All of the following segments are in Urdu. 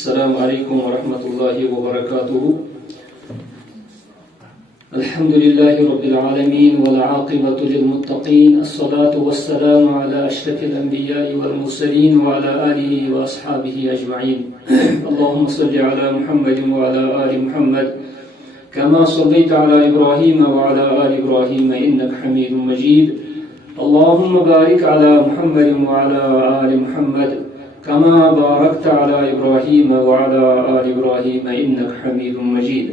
السلام عليكم ورحمة الله وبركاته. الحمد لله رب العالمين والعاقبة للمتقين، الصلاة والسلام على أشرف الأنبياء والمرسلين وعلى آله وأصحابه أجمعين. اللهم صل على محمد وعلى آل محمد كما صليت على إبراهيم وعلى آل إبراهيم إنك حميد مجيد. اللهم بارك على محمد وعلى آل محمد كما باركت على إبراهيم وعلى آل إبراهيم إنك حميد مجيد.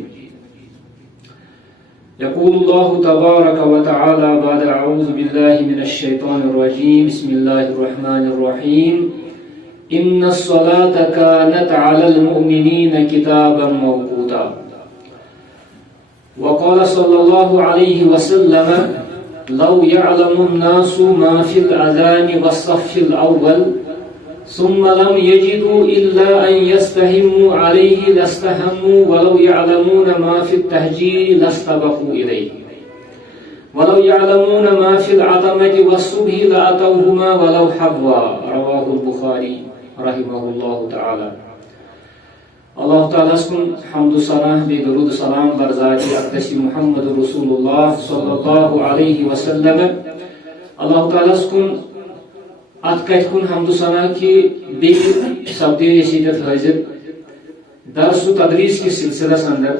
يقول الله تبارك وتعالى بعد أعوذ بالله من الشيطان الرجيم. بسم الله الرحمن الرحيم. إن الصلاة كانت على المؤمنين كتابا موقوتا. وقال صلى الله عليه وسلم: لو يعلم الناس ما في الأذان والصف الأول ثم لم يجدوا إلا أن يستهموا عليه لاستهموا ولو يعلمون ما في التهجير لاستبقوا إليه ولو يعلمون ما في العتمة والصبح لأتوهما ولو حبوا. رواه البخاري رحمه الله تعالى. اللہ تعالیٰ سن حمد و ثنا بی درود سلام بر ذات اقدس محمد رسول اللہ صلی اللہ علیہ وسلم. اللہ تعالیٰ سن ات کت کن حمد و ثنا کہ بی سپدے یت حاضر درس و تدریس کس سلسلس اندر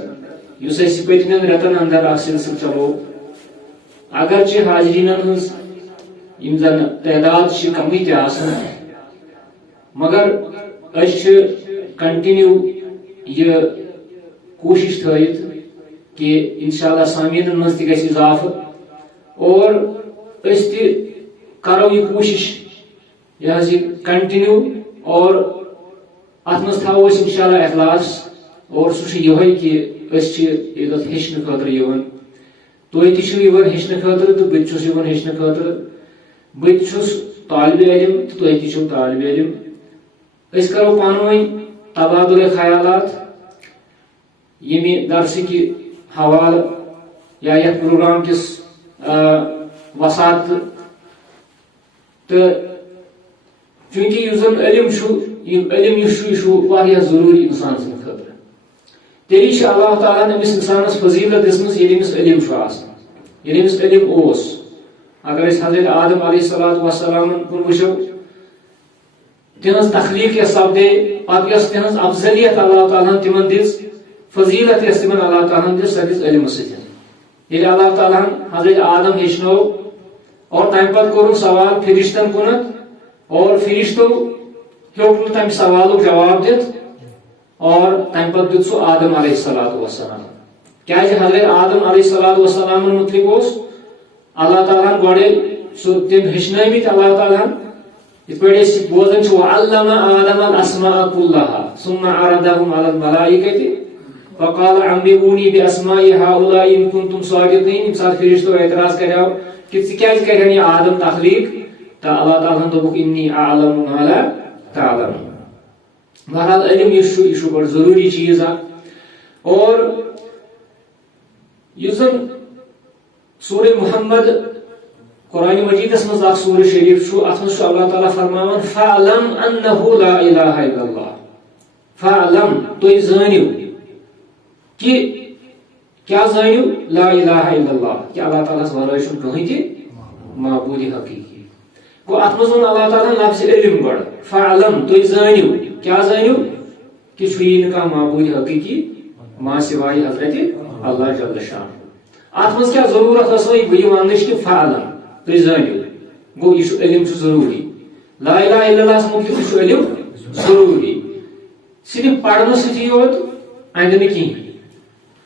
اس پتمین رتن اندر اخ سلسل چلو. اگرچہ حاضرین ہز زن تعداد کمی تہ آسان مگر اس کنٹینیو یہ کوشش تھیت کہ انشاءاللہ سامعین مز تہ گژھِ اضافہ اور اس تہ کرو یہ کوشش یہ کنٹینیو اور ات مز تھاو اس انشاءاللہ اخلاص اور سہ یہ کہ اس یہ ہیچن خاطر یوان تھی تہ ہیچن خاطر تو بت چھس ہیچن خاطر بت چھس طالب علم تو تھی تہ چھو طالب علم. اس کرو پانوئی تبادل خیالات یمی درس کی حوالہ یا یہ پروگرام کس وسات تو چونکہ یہ علم یہ ضروری انسان سن خاطر تیلی اللہ تعالیٰ امس انسانس فضیلت دسمس یمس علم یمس علم اوس. اگر اس حضرت آدم علیہ السلام کن وچھو تہذ تخلیق یا سپدے پتہ یس تہذ افضلیت اللہ تعالیٰ تمن دس فضیلت یس تمن اللہ تعالیٰ دس سہ دس علم ستن. یل اللہ تعالیٰ حضرت آدم ہیچنو اور تمہ پتہ کور سوال فرشتن کنت اور فرشتو ہیوک نہ تمہ سوالک جواب دت اور تمہ پتہ دت سہ آدم علیہ السلام. کیا حضرت آدم علیہ السلام متعلق اس اللہ تعالیٰ گوڑے سہ تم ہیچنمت اللہ تعالیٰ یہ پہ بوزان وعلم آدم الاسماء كلها ثم عرضهم على الملائكة فقال انبئوني باسماء هؤلاء ان كنتم صادقين. سات فرشتو اعتراض کرو کہ کیازِ کرن یہ آدم تخلیق تو اللہ تعالیٰ دوپک انی اعلم ما لا تعلمون. بہرحال علم یہ بڑا ضروری چیز اور یہ سورہ محمد قرآن مجید مز سورہ شریف ات مز اللہ تعالیٰ فرمان فعلم انہ لا الہ الا اللہ. فعلم تھی زانو کہ کیا زانو لا الہ الا اللہ کہ اللہ تعالیٰ ورائے کہیں تہ معبود حقیقی. گو ات مز اللہ تعالیٰ لفظ علم گوڑ فعلم تھی زانو کیا زانو کہ چھ معبود حقیقی ما سوائے حضرت اللہ جل شان. ات مز کیا ضرورت بہ ونچ کہ فعلم تھی زانو گو یہ علم ضروری. لا الہ الا اللہ متعلق علم ضروری. صرف پڑھنے ستی یوت اند نہ کہیں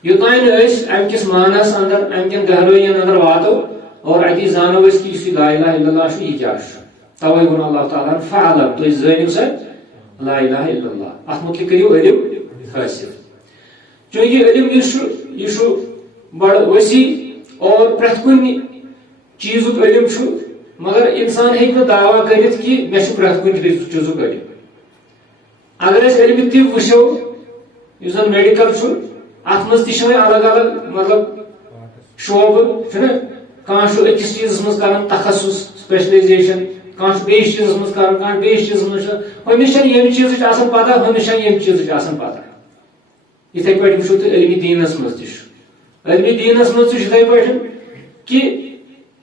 یوتان ام کس معنس اندر ام کن گہرائین اندر واتو اور اتی زانو کہ یہ لا الہ الا اللہ یہ کیا توے ون اللہ تعالیٰ فعلم تھی زانو سا لا الہ الا اللہ. ات متعلق کرو علم حاصل چونکہ علم یہ بڑا وسیع اور پریت کن چیز علم مگر انسان ہیکہ دعویٰ کرت کہ مے پریت کن چیز علم. اگر اس علم تہ وچھو یس زن میڈیکل ات مز تہ الگ الگ مطلب شعبہ کھانا اکس چیز مز کران تخصص سپیشلائزیشن کانٛہہ چھُ بیٚیِس چیٖزس منٛز کران کانٛہہ بیٚیِس چیٖزس منٛز چھُ ہُمِس چھنہٕ ییٚمہِ چیٖزٕچ آسان پتہ ہُمِس چھنہٕ ییٚمہِ چیٖزٕچ آسان پتہ یِتھٕے پٲٹھۍ وٕچھو تُہۍ علمِ دیٖنس منٛز تہِ چھُ علمِ دیٖنس منٛز تہِ چھُ یِتھٕے پٲٹھۍ کہِ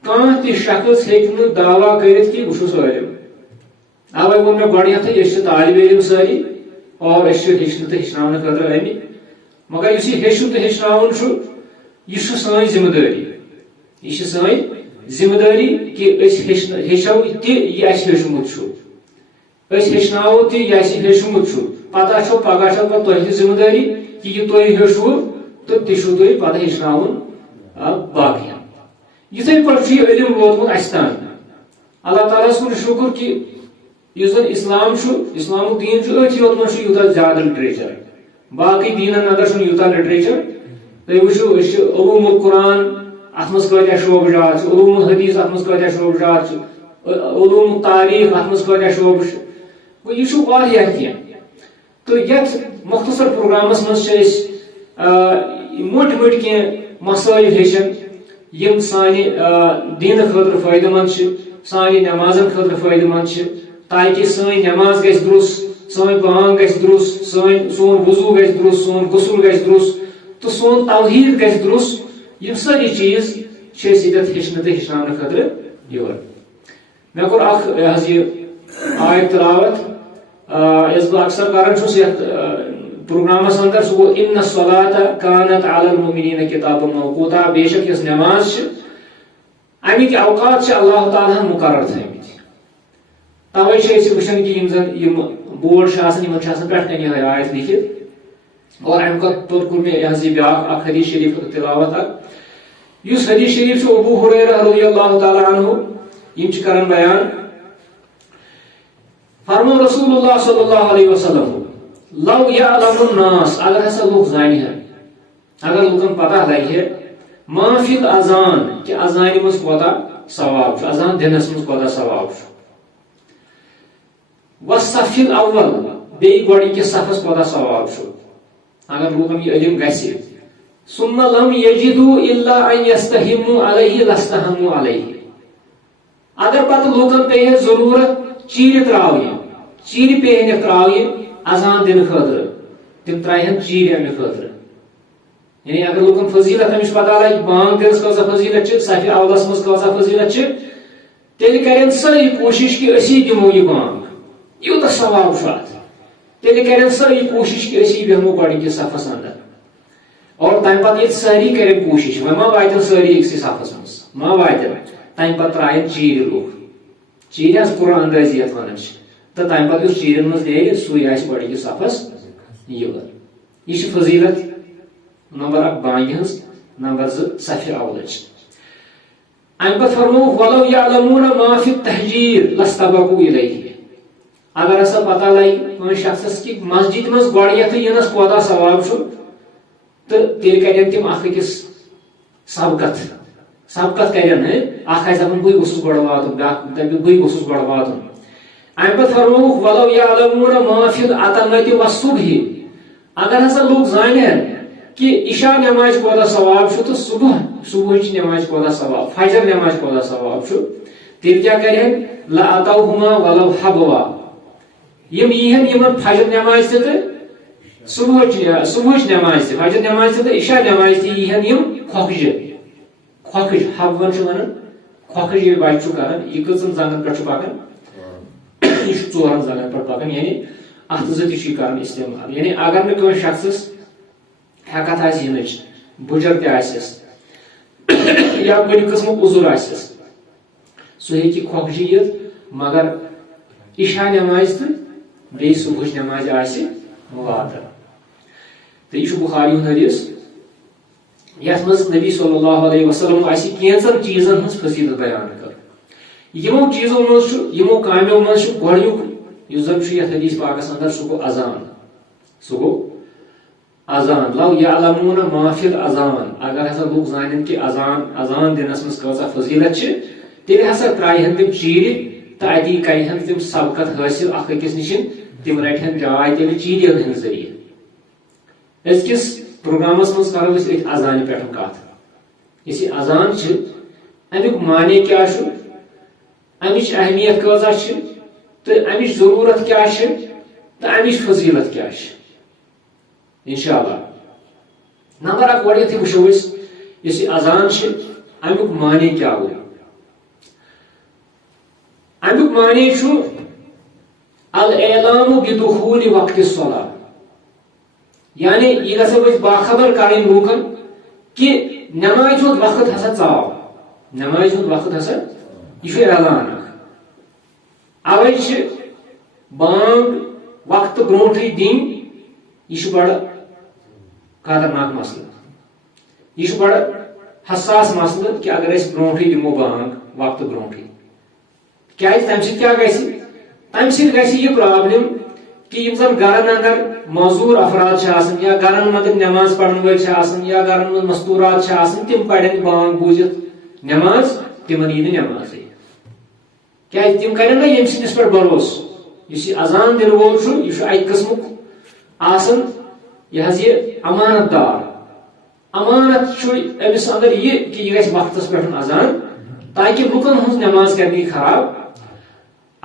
کانٛہہ تہِ شخص ہیٚکہِ نہٕ دعوا کٔرِتھ کہِ بہٕ چھُس عٲلِم اوے ووٚن مےٚ گۄڈٕنیٚتھٕے أسۍ چھِ طالبہِ علم سٲری اور أسۍ چھِ ہیٚچھنہٕ تہٕ ہیٚچھناونہٕ خٲطرٕ آمٕتۍ مگر یُس یہِ ہیٚچھُن تہٕ ہیٚچھناوُن چھُ یہِ چھُ سٲنۍ ذمہٕ دٲری یہ سٲنۍ ذمہ دٲری کہ ہیٚچھو تہِ یہِ اَسہِ ہیٚچھمُت چھُ أسۍ ہیٚچھناوو تہِ یہِ اَسہِ ہیٚچھمُت چھُ پتہ چھو پگاہ چھو پتہٕ تۄہہِ تہِ ذمہ دٲری کہ یہِ تۄہہِ ہیٚچھوٕ تہٕ تہِ چھُو تُہۍ پتہٕ ہیٚچھناوُن باقین یِتھٕے پٲٹھۍ چھُ یہِ علم ووتمُت اَسہِ تام اللہ تعالیٰ ہس کُن شُکر کہ یُس زن اسلام چھُ اسلامُک دیٖن چھُ أتھۍ یوت منٛز چھُ یوٗتاہ زیادٕ لٹریچر باقٕے دیٖنن اندر چھُنہٕ یوٗتاہ لٹریچر تُہۍ وٕچھِو أسۍ چھِ علوم القرآن اتھ منٛز کۭتیاہ شعبہٕ جات چھِ علوم الحدیث اتھ منٛز کۭتیاہ شعبہٕ جات چھِ علوم تاریخ اتھ منٛز کۭتیاہ شعبہٕ چھِ گوٚو یہِ چھُ واریاہ کینٛہہ تہٕ یتھ مختصر پروگرامس منٛز چھِ أسۍ مٔٹۍ مٔٹۍ کینٛہہ مسٲیل ہیٚچھان یِم سانہِ دیٖنہٕ خٲطرٕ فٲیدٕ منٛد چھِ سانہِ نٮ۪مازن خٲطرٕ فٲیدٕ منٛد چھِ تاکہِ سٲنۍ نٮ۪ماز گژھِ درُست سٲنۍ بانگ گژھِ درُست سون وضوٗ گژھِ درُست سون غسل گژھِ درُست تہٕ سون توحیٖد گژھِ درُست یِم سٲری چیٖز چھِ أسۍ ییٚتٮ۪تھ ہیٚچھنہٕ تہٕ ہیٚچھناونہٕ خٲطرٕ یور مےٚ کوٚر اکھ یہِ آیت تلاوت یۄس بہٕ اکثر کران چھُس یتھ پروگرامس اندر سُہ گوٚو اِنَّ الصَّلَاةَ کانت علی المؤمنیٖنَ کِتابًا موقوٗتا بے شک یۄس نٮ۪ماز چھِ امیِکۍ اوقات چھِ اللہ تعالیٰ ہن مُقرر تھٲمٕتۍ توے چھِ أسۍ وٕچھان کہِ یِم زن یِم بورڈ چھِ آسان یِمن چھِ آسان پٮ۪ٹھٕ کنۍ یِہے آیت لیکھِتھ اور امہِ پتہٕ کوٚر مےٚ یہِ بیاکھ اکھ حدیث شریٖف تلاوت اکھ یُس حدیث شریٖف چھُ ابوٗ ہُریرہ رضی اللہ تعالیٰ عنہ یِم چھِ کران بیان فرمو رسول اللہ صلی اللہ علیہ وسلم لو یعلم الناس اگر ہسا لُکھ زانہن اگر لُکن پتہ لگہِ ہے ما فی الاذان کہ اذانہِ منٛز کوتاہ ثواب چھُ اذان دِنس منٛز کوتاہ ثواب چھُ والصف الاول بیٚیہِ گۄڈٕنِکِس صفس کوتاہ ثواب چھُ اگر لوٗکن یہِ علم گژھِ ثم لم یجدوا الا ان یستحموا علیہ لاستحموا علیہ اگر پتہٕ لوٗکن پیٚیہِ ضروٗرت چیٖرِ تراونہِ چیٖرِ پیٚیہِ تراونہِ اذان دِنہٕ خٲطرٕ تِم ترایہن چیٖرِ امہِ خٲطرٕ یعنی اگر لوٗکن فضیٖلت امِچ پتہ لگہِ بانگ دِنس کۭژاہ فضیٖلت چھِ صفہِ اولس منٛز کۭژاہ فضیٖلت چھِ تیٚلہِ کرن سٲری کوٗشش کہِ أسی دِمو یہِ بانگ یوٗتاہ ثواب چھُ اتھ تیٚلہِ کرن سٲری کوٗشش کہِ أسی بیہمو گۄڈٕنِکِس صفس اندر اور تمہِ پتہٕ ییٚلہِ سٲری کرن کوٗشش وۄنۍ ما واتن سٲری أکسٕے صفس منٛز ما واتن تمہِ پتہٕ ترایَن چیٖرِ لُکھ چیٖرِ حظ قرآن اندٲزی یتھ ونان چھِ تہٕ تمہِ پتہٕ یُس چیٖرن منٛز نیرِ سُے آسہِ گۄڈٕنِکِس صفس یِوان یہِ چھِ فضیٖلت نمبر اکھ بانگہِ ہٕنٛز نمبر زٕ صفہِ اولٕچ امہِ پتہٕ فرمووُکھ ولو یعلمون ما فی التحجیر لاستبقوا الیہ اگر ہسا پتہ لگہِ کٲنٛسہِ شخصس کہِ مسجد منٛز گۄڈٕنیتھٕے یِنس کوتاہ ثواب چھُ تہٕ تیٚلہِ کرن تِم اکھ أکِس سبقت کرن اکھ آسہِ دپان بٕے گوٚژھُس گۄڈٕ واتُن بیاکھ دپہِ بٕے گوٚژھُس گۄڈٕ واتُن امہِ پتہٕ فرمووُکھ ولو یعلمون ما فی العتمۃ والصبح اگر ہسا لوٗکھ زانہن کہ عشاء نماز کوتاہ ثواب چھُ تہٕ صبحٕچ نماز کوتاہ ثواب فجر نماز کوتاہ ثواب چھُ تیٚلہِ کیاہ کرہن لاتوہما ولو حبوا یِم ییٖہن یِمن فجر نماز تہِ تہٕ صبحٕچ نماز تہِ فجر نماز تہِ تہٕ عشاء نماز تہِ ییٖہن یِم کھۄکھٕج حبوَن چھِ ونان کھۄکھٕج ییٚلہِ بچہِ چھُ کران یہِ کٔژن زنگن پٮ۪ٹھ چھُ پکان یہِ چھُ ژورن زنگن پٮ۪ٹھ پکان یعنی اتھ زٕ تہِ چھُ یہِ کران استعمال یعنی اگر نہٕ کٲنٛسہِ شخصس ہیکتھ آسہِ یِنٕچ بُجر تہِ آسٮ۪س یا کُنہِ قٕسمُک عُذر آسٮ۪س سُہ ہیٚکہِ کھۄکھجہِ یِتھ مگر عشاء نماز تہٕ بیٚیہِ صبحٕچ نماز آسہِ واتان تہٕ یہِ چھُ بخاری ہُنٛد حدیث یتھ منٛز نبی صلی اللہ علیہ وسلم آسہِ کینٛژن چیٖزن ہٕنٛز فضیٖلت بیان کران یِمو چیٖزو منٛز چھُ یِمو کامیو منٛز چھُ گۄڈٕنیُک یُس زن چھُ یتھ حدیث پاکس اندر سُہ گوٚو اذان لو یعلمون ما فی الاذان اگر ہسا لوٗکھ زانن کہِ اذان دِنس منٛز کۭژاہ فضیٖلت چھِ تیٚلہِ ہسا ترایہن تِم چیٖرِ تہٕ اتی کرہن تِم سبقت حٲصِل اکھ أکِس نِش تِم رٹہن جاے تیٚلہِ چیٖرین ہٕنٛدِ ذٔریعہٕ أزکِس پروگرامس منٛز کرو أسۍ أتھۍ اذانہِ پٮ۪ٹھ کتھ یُس یہِ اذان چھِ امیُک معنے کیاہ چھُ امچ اہمیت کۭژاہ چھِ تہٕ امچ ضروٗرت کیٛاہ چھِ تہٕ امچ فضیلت کیٛاہ چھِ انشاءاللہ. نمبر اکھ گۄڈنیتھٕے وٕچھو أسۍ یُس یہِ اذان چھِ امیُک معنے کیٛاہ گوٚو. امیُک معنے چھُ الاعلام بدخول وقت الصلاة، یعنی یہ گژھو أسۍ باخبر کرٕنۍ لوٗکن کہِ نمازِ ہُنٛد وقت ہسا ژاو، نمازِ ہُنٛد وقت ہسا یہِ چھُ اعلان اکھ. اوے چھِ بانگ وقت برونٹھٕے دِنۍ، یہِ چھُ بڑٕ خطرناک مسلہٕ، یہِ چھُ بڑٕ حساس مسلہٕ کہِ اگر أسۍ برونٹھٕے دِمو بانگ وقت برونٹھٕے. کیازِ تمہِ سۭتۍ کیٛاہ گژھِ؟ تمہِ سۭتۍ گژھِ یہِ پرابلم کہ یم زن گرن اندر معذور افراد چھِ آسان یا گرن مندر نماز پڑھن وٲلۍ چھِ آسان یا گرن منٛز مستوٗرات چھِ آسان تِم پرن بانگ بوٗزِتھ نماز، تِمن یی نہٕ نمازٕے. کیازِ تِم کرن نہ ییٚمہِ سٕنٛدِس پٮ۪ٹھ بروسہٕ. یُس یہِ اذان دِنہٕ وول چھُ یہِ چھُ اکہِ قٕسمُک آسان یہِ حظ یہِ امانت دار. امانت چھُ أمِس اندر یہِ کہِ یہِ گژھِ وقتس پٮ۪ٹھ اذان تاکہِ لُکن ہٕنٛز نماز کرِ نہٕ یہِ خراب.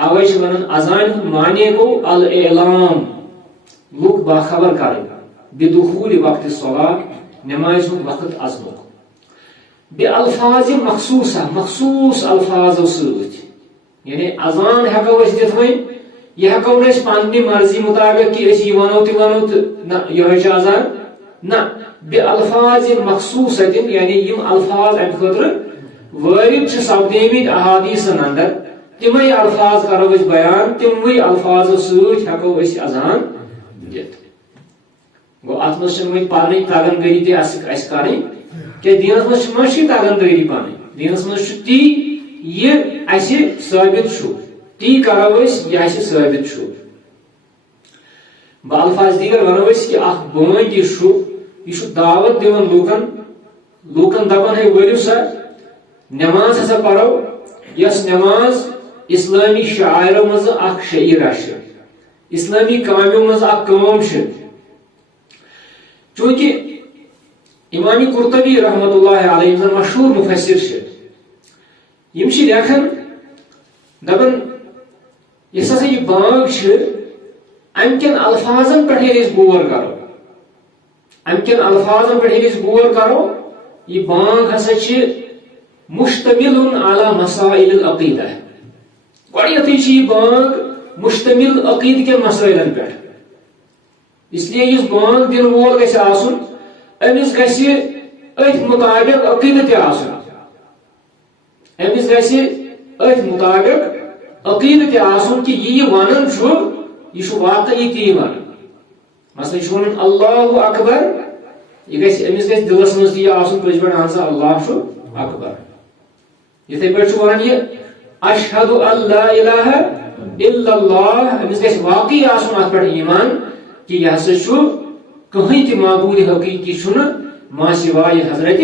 اوے چھِ ونان اذان ہُنٛد معنے گوٚو الاعلام، لُکھ باخبر کرٕنۍ بدخول وقت الصلاة، نمازِ ہُنٛد وقت اژنُک. بالفاظ مخصوصہ، مخصوص الفاظو سۭتۍ. یعنی اذان ہیٚکو أسۍ دِتھ وۄنۍ، یہِ ہیٚکو نہٕ أسۍ پننہِ مرضی مطابق کہِ أسۍ یہِ ونو تہِ ونو تہٕ نہ یِہوٚے چھُ اذان، نہ بالفاظ مخصوصة، یعنی یِم الفاظ امہِ خٲطرٕ وٲرد چھِ سپدیمٕتۍ احادیثن اندر تِمے الفاظ کرو أسۍ بیان، تِموٕے الفاظو سۭتۍ ہیٚکو أسۍ اذان دِتھ. گوٚو اتھ منٛز چھنہٕ وۄنۍ پنٕنۍ تگن دٲری تہِ اسہِ کرٕنۍ کیٛازِ دیٖنس منٛز چھِ مٔشی تگن دٲری پنٕنۍ. دیٖنس منٛز چھُ تی یہِ اسہِ ثٲبت چھُ، تی کرو أسۍ یہِ اسہِ ثٲبت چھُ. بالفاظ دیگر ونو أسۍ کہِ اکھ بٲنگ یُس چھُ یہِ چھُ دعوت دِوان لوٗکن دپان ہے ؤلِو سا نماز ہسا پرو، یۄس نماز اسلٲمی شعائرو منٛز اکھ شعیرہ چھِ، اسلٲمی کامیو منٛز اکھ کٲم چھِ. چوٗنکہِ امام قرطبی رحمۃ اللہ علیہ یِم زن مشہوٗر مُفسر چھِ، یِم چھِ لیکھان دپان یۄس ہسا یہِ بانگ چھِ امہِ کٮ۪ن الفاظن پٮ۪ٹھ ییٚلہِ أسۍ غور کرو، امہِ کٮ۪ن الفاظن پٮ۪ٹھ ییٚلہِ أسۍ غور کرو، یہِ بانگ ہسا چھِ مشتمل علی مسائل العقیدہ. گۄڈنیتھٕے چھِ یہِ بانگ مشتمل عقیدٕ کٮ۪ن مسٲیلن پٮ۪ٹھ. اس لیے یُس بانگ دِنہٕ وول گژھِ آسُن أمِس گژھِ أتھۍ مُطابق عقیدٕ تہِ آسُن، أمِس گژھِ أتھۍ مُطابق عقیدٕ تہِ آسُن کہِ یہِ ونان چھُ یہِ چھُ واقعی تی ونان. مثلاً یہِ چھُ ونان اللہ اکبر، یہِ گژھِ أمِس گژھِ دِلس منٛز تہِ یہِ آسُن پٔزۍ پٲٹھۍ اہن سا اللہ چھُ اکبر. یِتھٕے پٲٹھۍ چھُ ونان یہِ اشہد ان لا الہ الا اللہ، أمِس گژھِ واقعی آسُن اتھ پٮ۪ٹھ ایمان کہ یہ ہسا چھُ کٕہٕنۍ تہِ معبوٗد حقیٖقی چھُنہٕ ما سوائے حضرت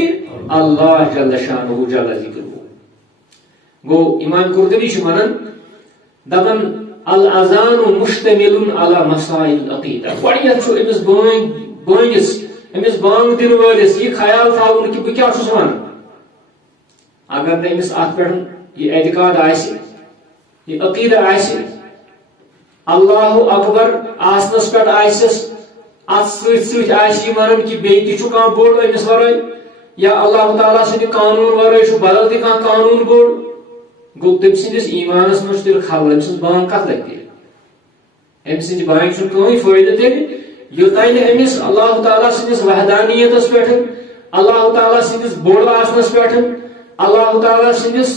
اللہ جل شانہ جل ذکرہ. گوٚو امام قرطبی چھُ ونان دپان الاذان مشتمل علی مسائل العقیدہ. گۄڈنیتھ چھُ أمِس بٲنگِس، أمِس بانگ دِنہٕ وٲلِس یہِ خیال تھاوُن کہِ بہٕ کیٛاہ چھُس ونان. اگر نہٕ أمِس اتھ پٮ۪ٹھ یہِ اعتقاد آسہِ، یہِ عقیدہ آسہِ، اللہ اکبر آسنس پٮ۪ٹھ آسٮ۪س اتھ سۭتۍ سۭتۍ آسہِ یہِ ونان کہِ بیٚیہِ تہِ چھُ کانٛہہ بوٚڑ أمِس ورٲے، یا اللہ تعالیٰ سٕنٛدِ قانوٗن ورٲے چھُ بدل تہِ کانٛہہ قانوٗن بوٚڑ، گوٚو تٔمۍ سٕنٛدِس ایمانس منٛز چھُ تیٚلہِ خلل. أمۍ سٕنٛز بانگ کتھ لگہِ تیٚلہِ؟ أمۍ سٕنٛزِ بانگہِ چھُنہٕ کٕہٕنۍ فٲیدٕ تیٚلہِ یوٚتانۍ نہٕ أمِس اللہ تعالیٰ سٕنٛدِس وحدانیتس پٮ۪ٹھ، اللہ تعالیٰ سٕنٛدِس بوٚڑ آسنس پٮ۪ٹھ، اللہ تعالیٰ سٕنٛدِس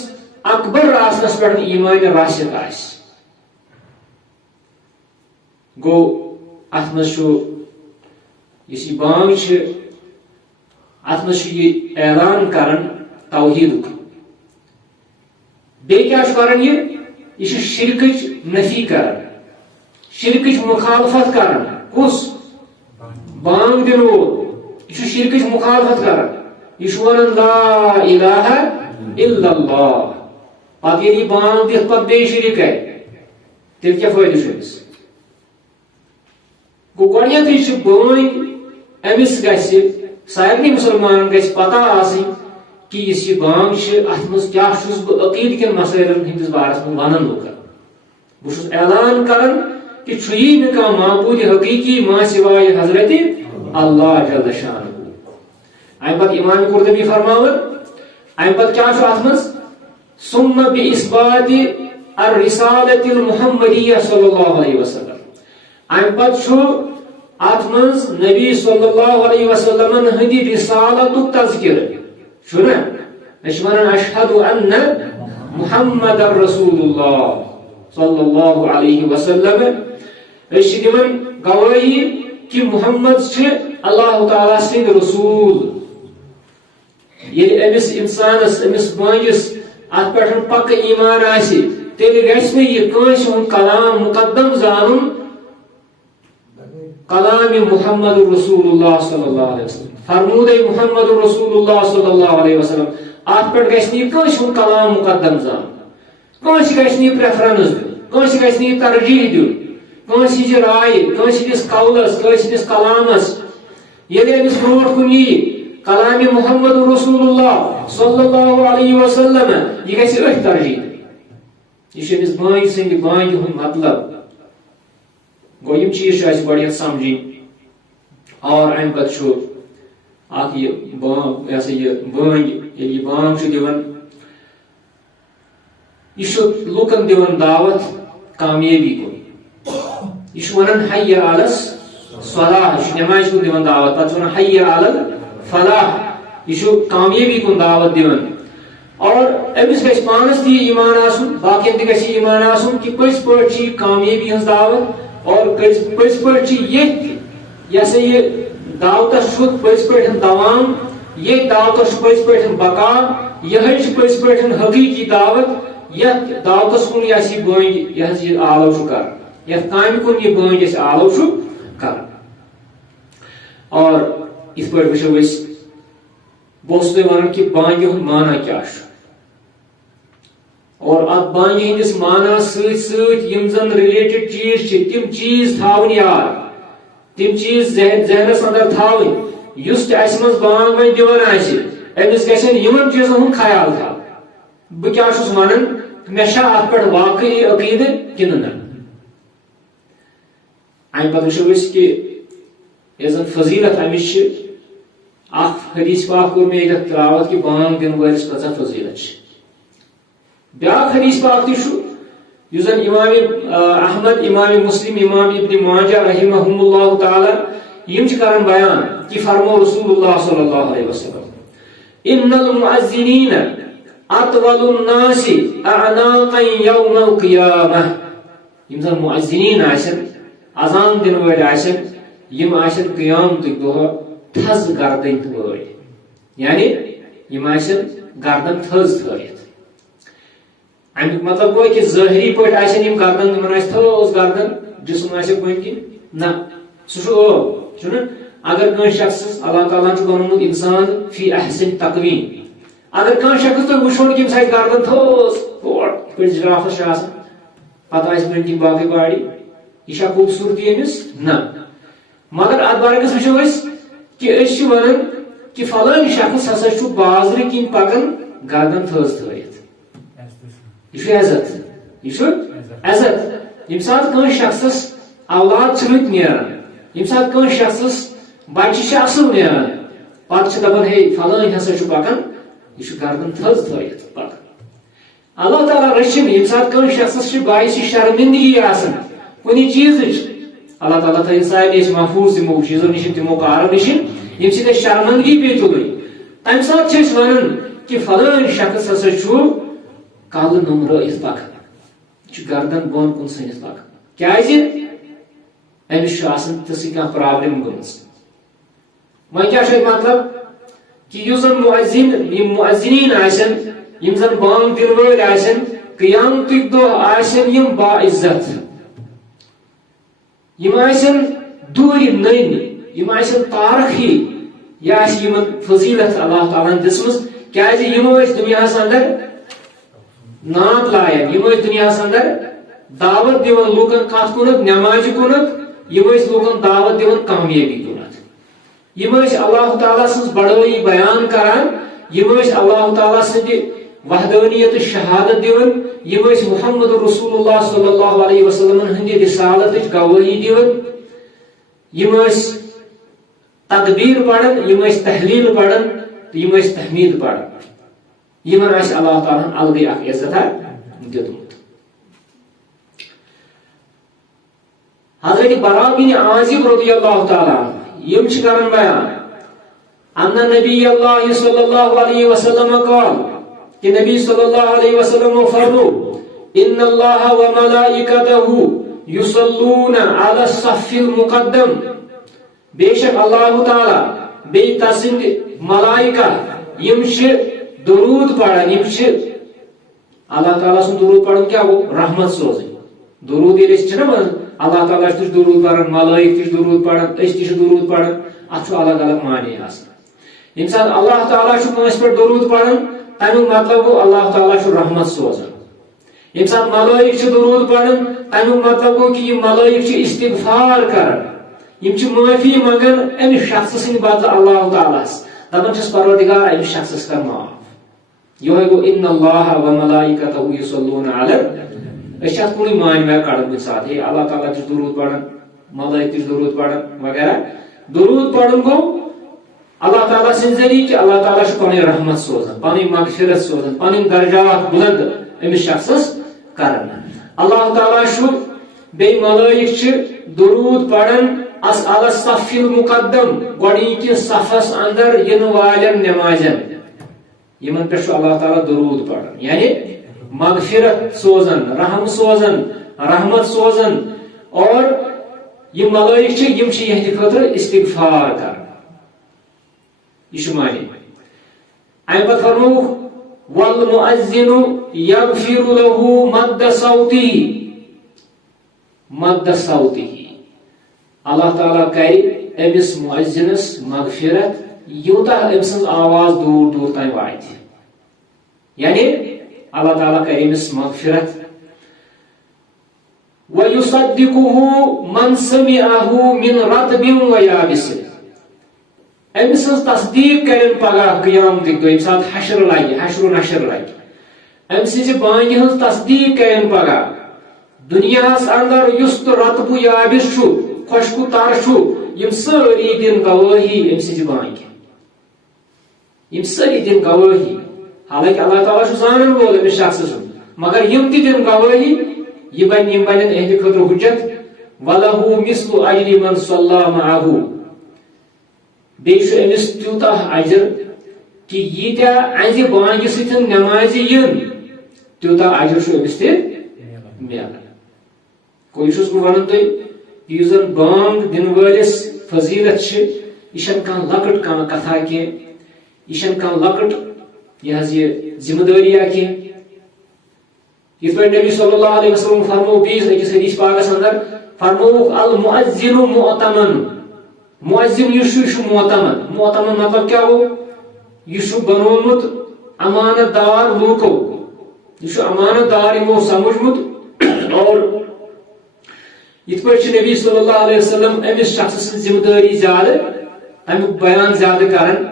اکبر آسنس پٮ۪ٹھ ایمان راسِک آسہِ. گوٚو اتھ منٛز چھُ یُس یہِ بانگ چھِ اتھ منٛز چھُ یہِ اعلان کران توحیٖدُک. بیٚیہِ کیٛاہ چھُ کران یہِ چھُ شرکٕچ نفی کران، شرکٕچ مخالفت کران. کُس؟ بانگ دِنہٕ وول، یہِ چھُ شرکٕچ مخالفت کران. یہِ چھُ ونان لا الہ الا اللہ. پتہٕ ییٚلہِ یہِ بانگ دِتھ پتہٕ بیٚیہِ شریٖک کرِ تیٚلہِ کیٛاہ فٲیدٕ چھُ أمِس؟ گوٚو گۄڈنیتھٕے چھِ بٲنۍ أمِس گژھِ سارنٕے مُسلمانن گژھِ پتہ آسٕنۍ کہ یہ بانگ ات مز کیا بہ عقید کن مسائلن ہندس بارس من ونان لوکن بہس اعلان کران کہ چھوئی نہ کانٛہہ معبود حقیقی ما سوائے حضرت اللہ جل شانہ ام پتہ امام قرطبی فرماون ام پتہ کیا ات مز ثم باثبات الرسالة المحمدیہ صلی اللہ علیہ وسلم ام پتہ ات مز نبی صلی اللہ علیہ وسلم ہندی رسالت تذکر چھنا اشمن اشہد ان محمد رسول اللہ صلی اللہ علیہ وسلم اش دمن گواہی کہ محمد چھ اللہ تعالی سند رسول یہ امس انسانس امس بانجس ات پہ پک ایمان آسی تیل گھس یہ کنس ہند کلام مقدم زانن کلام محمد رسول اللہ صلی اللہ علیہ وسلم فرمود محمد رسول اللہ صلی اللہ علیہ وسلم ات پہ گھس کنس ہند کلام مقدم زان کنس گھس پریفرنس دن کنس گھس ترجیح دن کنس رائے کنس ہندس قولس کنس ہندس کلامس یل امس برو کن کلام محمد رسول اللہ صلی اللہ علیہ وسلم یہ گھس ات ترجیح یہ امس بانگ سند بانگ ہند مطلب گو یم چیز گۄڈٕ سمجھن اور ام پتہ اخ یہ بانگ یہ بانگ دِوان یہ لوکن دِوان دعوت کامیابی کن یہ ونان حی علی الصلاح نماز کن دِوان دعوت پتہ ونان حی علی الفلاح یہ کامیابی کن دعوت دِوان اور امس گھس پانس تہ ایمان آسن باقین تہ گھس ایمان آسن کہ پز پٲٹھۍ کامیابی ہنز دعوت اور پز پٲٹھۍ یہ دعوتس پز پٲٹھۍ دوام یہ دعوتس پز پٲٹھۍ بقا یہ پز پٲٹھۍ حقیقی دعوت یتھ دعوتس کن یہ بٲنگ یہ آلو کر یتھ کامہ کن یہ بٲنگ یہ آلو کر اور اس پٲٹھۍ وٕچھو أسۍ بہٕ اوسُس تۄہہِ ونان کہ بانگہِ ہُنٛد معنی کیا اور ات بانگہِ ہندس معنی ست یم زن ریلیٹڈ چیز تم چیز تھاون یاد تم چیز ذہنس اندر تھاون یس تہ اس مز بانگ وۄنۍ دِوان آسہِ أمس گژھن یمن چیزن ہُنٛد خیال تھاوُن بہٕ کیاہ چھُس ونان مےٚ چھا اتھ پٮ۪ٹھ واقعی عقیدٕ کِنہٕ نہ امہِ پتہٕ وٕچھو أسۍ کہ یۄس زن فضیلت امِچ چھِ اکھ حدیث پاک کوٚر مےٚ ییٚتٮ۪تھ تلاوت کہ بانگ دِنہٕ وٲلِس کۭژاہ فضیلت چھِ بیاکھ حدیث پاک تہ چھُ یُس زن امام احمد امام مسلم امام ابن ماجہ رحمہم اللہ تعالی یم چھ کران بیان کہ فرمو رسول اللہ صلی اللہ علیہ وسلم ان المؤذنین اطول الناس اعناقا یوم القیامہ یم زن مؤذنین آسن اذان دن وٲلۍ آسن یم آسن قیامتٕکۍ دۄہ تھز گردن وٲلۍ یعنی یم آسن گردن تھز تھٲیِتھ امیک مطلب گو کہ ظاہری پٲٹھۍ آسن یم گردن تمن آسہِ تھٔز گردن جسم آسہِ پٔتۍ کِنۍ نہ سُہ چھُنہ اگر کٲنٛسہِ شخصس اللہ تعالیٰ چھُ بنومُت انسان فی احسن تقویم اگر کانٛہہ شخص تۄہہِ وٕچھون کہ ییٚمِس آسہِ گردن تھٔز کھوڑ یِتھ پٲٹھۍ جرافس چھِ آسان پتہٕ آسہِ پٔتۍ کِنۍ باقٕے باڑی یہ چھا خوبصوٗرتی أمِس نہ مگر اتھ برعکس وٕچھو أسۍ کہ أسۍ چھِ ونان کہ فلٲنۍ شخص ہسا چھُ بازرٕ کِنۍ پکان گردن تھٔز تھٲیِتھ یہ عزت یہ عزت یم سات کٲنٛسہِ شخصس اولاد چھِ رٕتۍ نیران یم سات کٲنٛسہِ شخصس بچہِ چھِ اصل نیران پتہٕ چھِ دپان ہے فلٲنۍ ہسا چھُ پکان یہ چھُ گردن تھٔز تھٲیِتھ پکان اللہ تعالیٰ رٔچھِنۍ یم سات کٲنٛسہِ شخصس چھِ باعث شرمندگی آسان کُنہِ چیٖزٕچ اللہ تعالیٰ تھٲیِن سارنٕے أسۍ محفوٗظ تِمو چیٖزو نِش تِمو کارو نِش ییٚمہِ سۭتۍ اَسہِ شرمندگی پیٚیہِ تُلٕنۍ تمہِ ساتہٕ چھِ أسۍ ونان کہ فلٲنۍ شخص ہسا چھُ کالہٕ نوٚمرٲیِتھ پکان یہِ چھُ گردن بۄن کُن ژھٕنِتھ پکان کیازِ أمِس چھُ آسان تِژھٕے کانٛہہ پرابلم گٔمٕژ وۄنۍ کیاہ چھُ اَتہِ مطلب کہ یُس زن یم مؤذنین آسن یم زن بانگ دِنہٕ وٲلۍ آسن قیامتٕکۍ دۄہ آسن یم باعزت یم آسن دوٗرِ نٔنۍ یم آسن تارک ہی یہِ آسہِ یمن فضیلت اللہ تعالیٰ ہن دِژمٕژ کیازِ یم ٲسۍ دُنیاہس اندر ناد لایان یم ٲسۍ دُنیاہس اندر دعوت دِوان لوٗکن کتھ کُنتھ نمازِ کُنتھ یم ٲسۍ لوٗکن دعوت دِوان کامیٲبی کُنتھ یم ٲسۍ اللہ تعالیٰ سٕنٛز بڑٲیی بیان کران یم اللہ تعالیٰ سند وحدانیت شہادت دون یم محمد رسول اللہ صلی اللہ علیہ وسلم ہند رسالت گواہی دون یم تکبیر پڑھن یم تحلیل پڑھن یم تحمید پڑھن یمن اللہ تعالیٰ الگے اخ عزت دیتمت حضرت براء بن عازب رضی اللہ تعالیٰ یم کرن بیان ان نبی اللہ صلی اللہ علیہ وسلم قال کہ نبی صلی اللہ علیہ وسلم فرمو ان اللہ وملائکتہ یصلون علی الصف المقدم بے شک اللہ تعالیٰ بے تسند ملائکہ یم درود پڑھن یم اللہ تعالیٰ سن درود پڑھن کیا وہ رحمت سوزن درود اللہ تعالیٰ درود پڑھن ملائک درود پڑھن درود پڑھن اتھ الگ الگ معنی یم سات اللہ تعالیٰ کنس پہ درود پڑھن تمیک مطلب گو اللہ تعالیٰ رحمت سوزن یم سات ملائک درود پڑھن تمیک مطلب گو کہ یہ ملائک استغفار کرن یم معافی منگن امس شخص سن بدل اللہ تعالیٰ دپان پروردگار امس شخص کر معاف یہ گو ان اللہ وملائکتہ یصلون علی اس کن مان میں کڑ کن سات ہے اللہ تعالیٰ درود پڑھن ملائک درود پڑھن وغیرہ درود پڑھن گو اللہ تعالیٰ سن ذریعہ کہ اللہ تعالیٰ پن رحمت سوزان پن مغفرت سوزان پن درجات بلند امس شخص کرن اللہ تعالیٰ بی ملائک درود پڑھن علی الصف المقدم گوڑنکس صفس اندر ین والن نمازن یمن پہ اللہ تعالیٰ درود پڑھن یعنی مغفرت سوزن رحم سوزن رحمت سوزن اور یہ ملائک یم یہندِ خاطر استغفار کر یہ معنی ام پتہ فرموک والمؤذن یغفر له مد صوته اللہ تعالیٰ کر امس مؤذنس مغفرت یوتہ ام سن آواز دور دور تین وات یعنی اللہ تعالیٰ کر امس مغفرت ویصدقه من سمعه من رطب ویابس امس تصدیق کرن پگہ قیامت دہ یم سات حشر لگہ حشر و نشر لگہ ام سز بانگہ ہز تصدیق کرن پگہ دنیا اندر یس تو رطب یابس خشک تر یم ساری دن گواہی ام سز بانگہ یم ساری دن گواہی حالانکہ اللہ تعالیٰ زانن وول امس شخص سن مگر یم تہ دن گواہی یہ بنن اہد خاطر حجت ولہ مثل اجر من صلی معه بیش امس تیوتہ اجر کہ یتیا انز بانگہ ستن نماز ین تیوتہ اجر امس تہ ملان کوئی ون تھی یہ زن بانگ دن ولس فضیلت یہ کھانا لکٹ کھانا کتھا کی یہ کھانا لکٹ یہ ذمہ داریا کی یہ پہ نبی صلی اللہ علیہ وسلم فرمو بیس اکس حدیث پاکس اندر فرموک المؤذن مؤتمن مؤذن یہ مؤتمن مؤتمن مطلب کیا ہو یہ بنومت امانت دار لوکو یہ امانت دار یمو سمجھمت اور یہ پہ نبی صلی اللہ علیہ وسلم امس شخص سن ذمہ داری زیادہ امیک بیان زیادہ کرن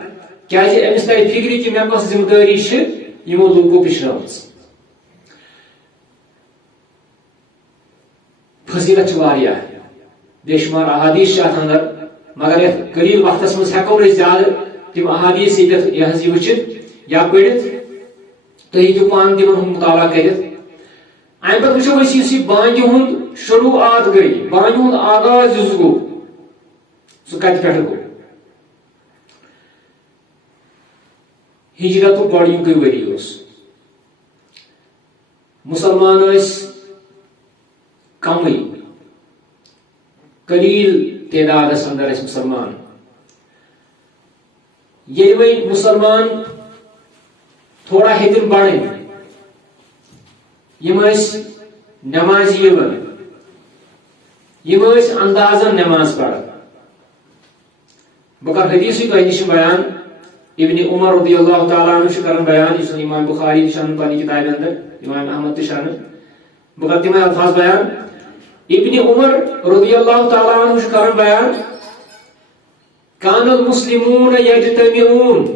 کیا امس تر فکری کہ مے کس ذمہ داری یمو لوکو پشرامت فضیلت واریاہ بے شمار احادیث ات اندر مگر یہ قلیل وقت مز ہیکو زیادہ تم احادیث یہ وچت یا پڑھت تھی ہیکو پان تمن مطالعہ کرت ام پتہ وچھو اس بانگہ ہند شروعات گئی بانگہ ہند آغاز یس گو سہ کت پہ گو ہجرت گوڑنکے وری مسلمان کمی قلیل تعداد اندر مسلمان یہ وی مسلمان تھوڑا ہتن بڑھن یم نمازی یم اندازن نماز پڑھن بہ کر حدیث تہ نش بیان ابن عمر رضی اللہ تعالیٰ عنہ کرن بیان یہ امام بخاری شان پنہ کتاب اندر امام احمد تشان بہ تم الفاظ بیان ابن عمر رضی اللہ تعالیٰ عنہ کرن بیان کان المسلمون یجتمعون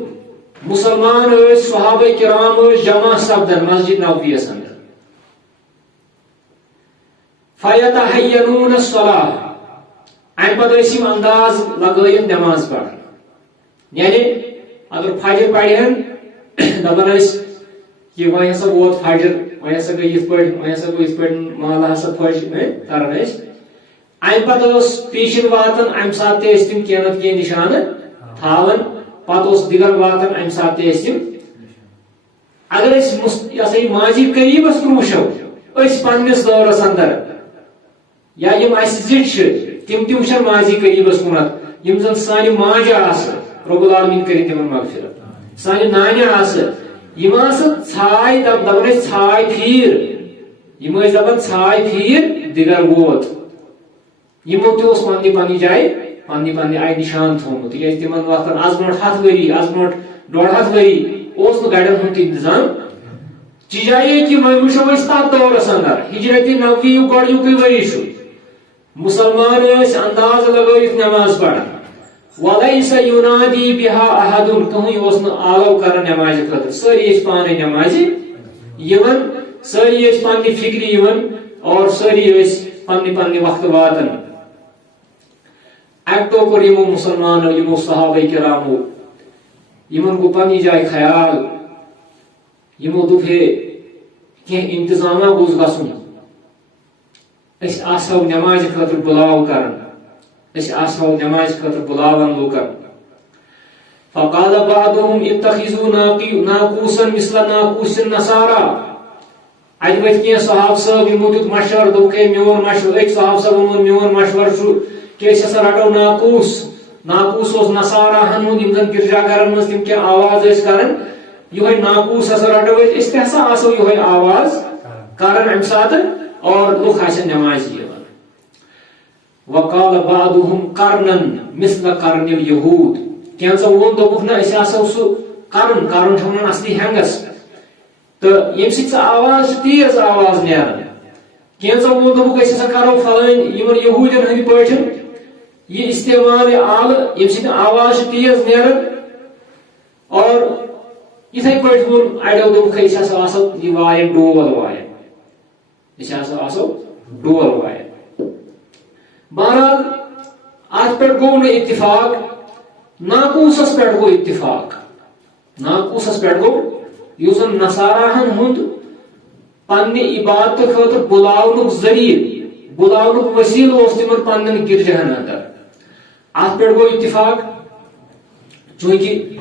مسلمان صحابہ کرام جمع سپدن مسجد نبویس اندر فیتحینون الصلاة ام پتہ یم انداز لگائت نماز پڑھن یعنی اگر فجر پڑھن دپان کہ وۄنۍ ہسا ووت فجر وۄنۍ ہسا گٔے یِتھ پٲٹھۍ وۄنۍ ہسا گوٚو یِتھ پٲٹھۍ مال ہسا پھٔج کران ام پتہٕ پیشن واتان ام ساتہٕ تہِ ٲسۍ تِم کینٛہہ نتہٕ کینٛہہ نشانہٕ تھاوان پتہٕ دِگر واتان ام ساتہٕ تہِ ٲسۍ تِم اگر أسۍ یہ سا یہ ماضی قریبس کُن وٕچھو أسۍ پننس دورس اندر یا یم اسہِ زِٹھۍ چھِ تِم وٕچھن ماضی قریبس کُنتھ یم زن سانہِ ماجہِ آسہٕ رب العالمین کٔرِتھ تِمن مغفرت سانہِ نانہِ آسہٕ یم آسہٕ ژھاے دپان ٲسۍ ژھاے پھیٖر یم ٲسۍ دپان ژھاے پھیٖر دِگر ووت یمو تہِ اوس پننہِ پننہِ جایہِ پننہِ آیہِ نشان تھومُت تِکیازِ تِمن وقتن آز برونٛٹھ 100 ؤری آز برونٛٹھ 150 ؤری اوس نہٕ گاڑٮ۪ن ہُنٛد تہِ انتظام چیجایے کہ وۄنۍ وٕچھو أسۍ تتھ دورس اندر ہجرت نبوی گۄڈنیُکُے ؤری چھُ مسلمان ٲسۍ انداز لگٲیِتھ نماز پران ولیس ینادی بها احد کٕہٕنۍ اوس نہٕ آلو کران نمازِ خٲطرٕ سٲری ٲسۍ پانے نمازِ یِوان سٲری ٲسۍ پننہِ فکرِ یِوان اور سٲری ٲسۍ پننہِ وقتہٕ واتان اکہِ دۄہ کوٚر یِمو مسلمانو یِمو صحابہ کرامو یِمن گوٚو پننہِ جایہِ خیال یِمو دوٚپ ہے کینٛہہ انتظامہ گوٚژھ گژھُن أسۍ آسہو نمازِ خٲطرٕ بُلاو کران أسۍ آسہو نمازِ خٲطرٕ بُلاوان لوٗکن فقال بعضهم اتخذوا ناقوسا مثل ناقوس النصارى اَتہِ ؤتھۍ کینٛہہ صحابہٕ صٲب یِمو دیُت مشورٕ دوٚپُکھ ہے میون مشورٕ أکۍ صحابہٕ صٲبن ووٚن میون مشورٕ چھُ کہ أسۍ ہسا رٹو ناقوس اوس نصاراہن ہُنٛد یم زن گرجا گرن منٛز تِم کینٛہہ آواز ٲسۍ کران یِہوے ناقوس ہسا رٹو أسۍ تہِ ہسا آسو یِہوے آواز کران امہِ ساتہٕ اور لُکھ آسن نمازِ یِوان وقال بعضهم قرنا مثل قرن اليهود کینٛژو ووٚن دوٚپُکھ نہ أسۍ آسو سُہ قرن چھُ ونان اصلی ہینگس تہٕ ییٚمہِ سۭتۍ سۄ آواز چھِ تیز آواز نیران کینٛژو ووٚن دوٚپُکھ أسۍ ہسا کرو فلٲنۍ یِمن یہوٗدٮ۪ن ہٕنٛدۍ پٲٹھۍ یہ استعمال آلہٕ ییٚمہِ سۭتۍ آواز چھِ تیز نیران اور یِتھے پٲٹھۍ ووٚن اڑیو دوٚپُکھ أسۍ ہسا آسو یہِ وایان ڈول وایان أسۍ ہسا آسو ڈول وایان بہرحال اتھ پٮ۪ٹھ گوٚو نہٕ اتفاق ناقوسس پٮ۪ٹھ گوٚو اتفاق ناقوسس پٮ۪ٹھ گوٚو یُس زن نصاراہن ہُنٛد پننہِ عبادتہٕ خٲطرٕ بُلاونُک ذٔریعہٕ بُلاونُک وسیٖلہٕ اوس تِمن پننٮ۪ن گرجاہن اندر اتھ پٮ۪ٹھ گوٚو اتفاق چوٗنٛکہِ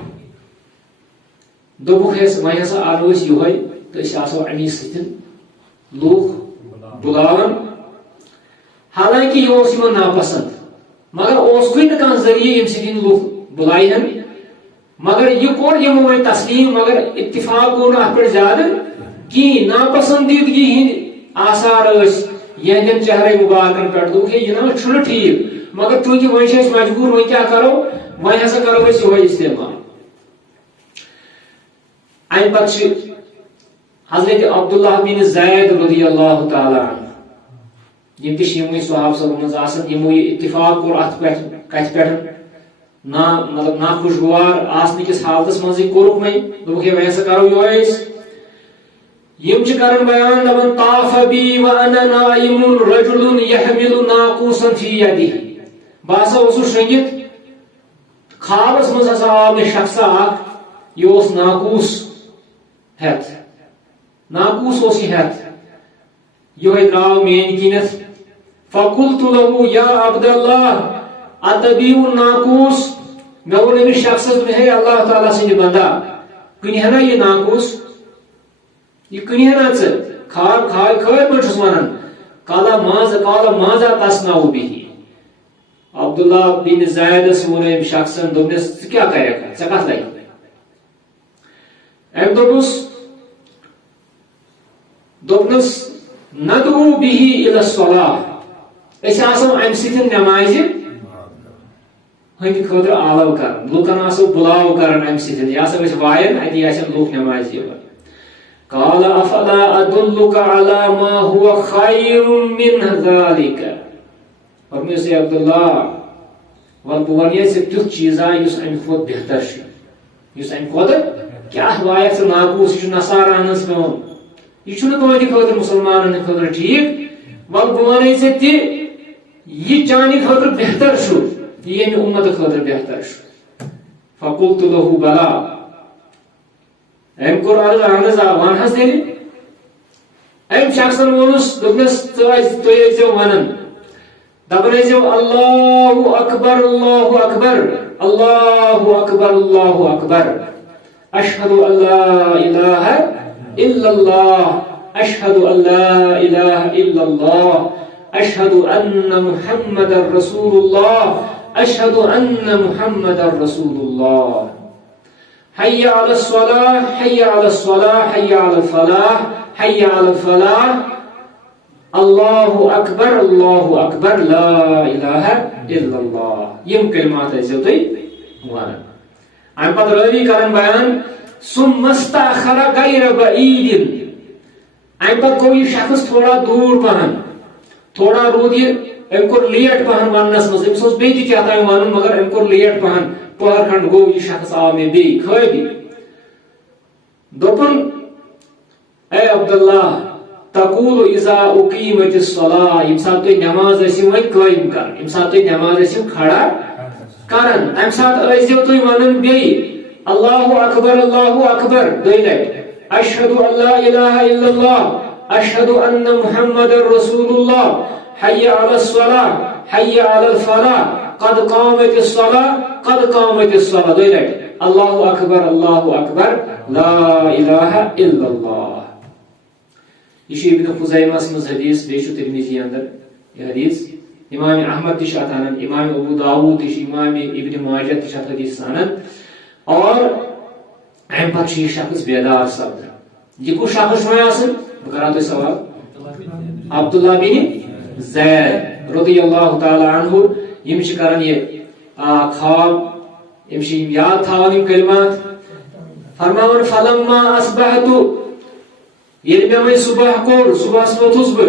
دوٚپُکھ وۄنۍ ہسا انو أسۍ یِہوے تہٕ أسۍ آسو امی سۭتۍ لوٗکھ بُلاوان حالانکہ یہ اوس یِمن ناپسند مگر اوسکُے نہٕ کانٛہہ ذٔریعہٕ ییٚمہِ سۭتۍ یِم لوٗکھ بُلایہن مگر یہِ کوٚر یِمو وۄنۍ تسلیٖم مگر اتفاق گوٚو نہٕ اتھ پٮ۪ٹھ زیادٕ کِہیٖنۍ ناپسندیدگی ہٕنٛدۍ آثار ٲسۍ یہنٛدٮ۪ن چہرے مُبارکن پٮ۪ٹھ دوٚپُکھ ہے یہِ نہ چھُنہٕ ٹھیٖک مگر چوٗنٛکہِ وۄنۍ چھِ أسۍ مجبوٗر وۄنۍ کیٛاہ کرو وۄنۍ ہسا کرو أسۍ یِہوے استعمال امہِ پتہٕ چھِ حضرت عبداللہ بن زید رضی اللہ تعالیٰ عنہ یم تہِ چھِ یِموٕے صحابہٕ صٲبن منٛز آسان یِمو یہِ اتفاق کوٚر اتھ پٮ۪ٹھ کتھِ پٮ۪ٹھ مطلب ناخوشگوار آسنہٕ حالتس منٛزٕے کوٚرُکھ وۄنۍ دوٚپُکھ ہے وۄنۍ ہسا کرو یِہوے أسۍ یم چھِ کران بیان دپان طاف بی وانا نائم رجل يحمل ناقوسا في يده بہٕ ہسا اوسُس شٔنگِتھ خوابس منٛز ہسا آو مےٚ شخصا اکھ یہِ اوس ناقوس ہیٚتھ ناقوس اوس یہِ ہیٚتھ یِہوے درٛاو میٲنۍ کِنٮ۪تھ فقلت له یا عبد اللہ اتبیع الناقوس مےٚ ووٚن أمِس شخصس ہے اللہ تعالیٰ سٕنٛدِ بندا کٕنہِ ہنا یہِ ناقوس یہ کٕنہِ ہنا ژٕ خٲر پٲٹھۍ چھُس ونان قال ماذا تصنع به عبداللہ بن زیدس ووٚن أمۍ شخصن دوٚپنس ژٕ کیٛاہ کرکھ ژےٚ کتھ لگہِ أمۍ دوٚپنس ندعو به الى الصلاة أسۍ آسو امہِ سۭتۍ نمازِ ہٕنٛدِ خٲطرٕ آلو کران لوٗکن آسو بُلاو کران امہِ سۭتۍ یہِ ہسا ٲسۍ وایان اتی آسن لوٗکھ نمازِ یِوان قال افلا ادلك على ما هو خير من ذلك فرمٲیس ہے عبداللہ وَل بہٕ وَنہٕ ژےٚ تیُتھ چیٖزا یُس امہِ کھۄتہٕ بہتر چھُ اس ام خاطر کیا وایت سے ناقوس یہ نصارانس کم یہ تہندِ خاطر مسلمانن خاطر ٹھیک ول بہ ون ژے یہ چانہ خاطر بہتر یہ یمہ امت خاطر بہتر فقلت له بلا ام کور عرض اہن حظ ون حظ تیٚلہِ ام شخصن وونس دوٚپنس تُہۍ ٲسۍزیو ونان دپان ٲسۍزیو اللہ اکبر اللہ اکبر اللہ اکبر اللہ اکبر اشہد ان لا الہ الا اللہ اشہد ان لا الہ الا اللہ اشہد ان محمد رسول اللہ اشہد ان محمد رسول اللہ حی علی الصلاة حی علی الصلاة حی علی الفلاح حی علی الفلاح اللہ اکبر لا الہ الا اللہ یم کلمات ٲسۍزیو تُہۍ ونان ام پتہٕ رٲوی کران بیان ثم استأخر غیر بعید ام پتہٕ گوٚو یہ شخص تھوڑا دوٗر پہن تھوڑا روٗد یہ ام کوٚر لیٹ پہن وننس منٛز أمِس اوس بیٚیہِ تہِ کیٛاہ تام ونُن مگر ام کوٚر لیٹ پہن پہر کھنڈ گوٚو یہ شخص آو مےٚ بیٚیہِ خٲبی دوٚپُن اے عبداللہ تقول اذا اقیمت الصلاة یم سات تُہۍ نماز ٲسِو وۄنۍ قٲیِم کران یم سات تُہۍ نماز ٲسِو کھڑا کران تمہِ ساتہٕ ٲسۍزیو تُہۍ ونان بیٚیہِ اللہ اکبر دۄیہِ لٹہِ اشہد ان لا الہ الا اللہ اشہد ان محمد رسول اللہ حی علی الصلاة حی علی الفلاح قد قامت الصلاة دۄیہِ لٹہِ اللہ اکبر لا الہ الا اللہ یہ ابن خزیمہ مز حدیث بیچ ترمذی اندر یہ حدیث امام احمد تش اتانن امام ابو داؤد تش امام ابن ماجہ تش حدیث سانن اور ام پتہ یہ شخص بیدار سپد یہ کو شخص میں آسن بکرا تو سوال عبداللہ بن زید رضی اللہ تعالی عنہ یم چھ کران یہ خواب یم چھ یاد تھاون یم کلمات فرماون فلما اصبحت یل میں صبح کور صبح ووتھس بہ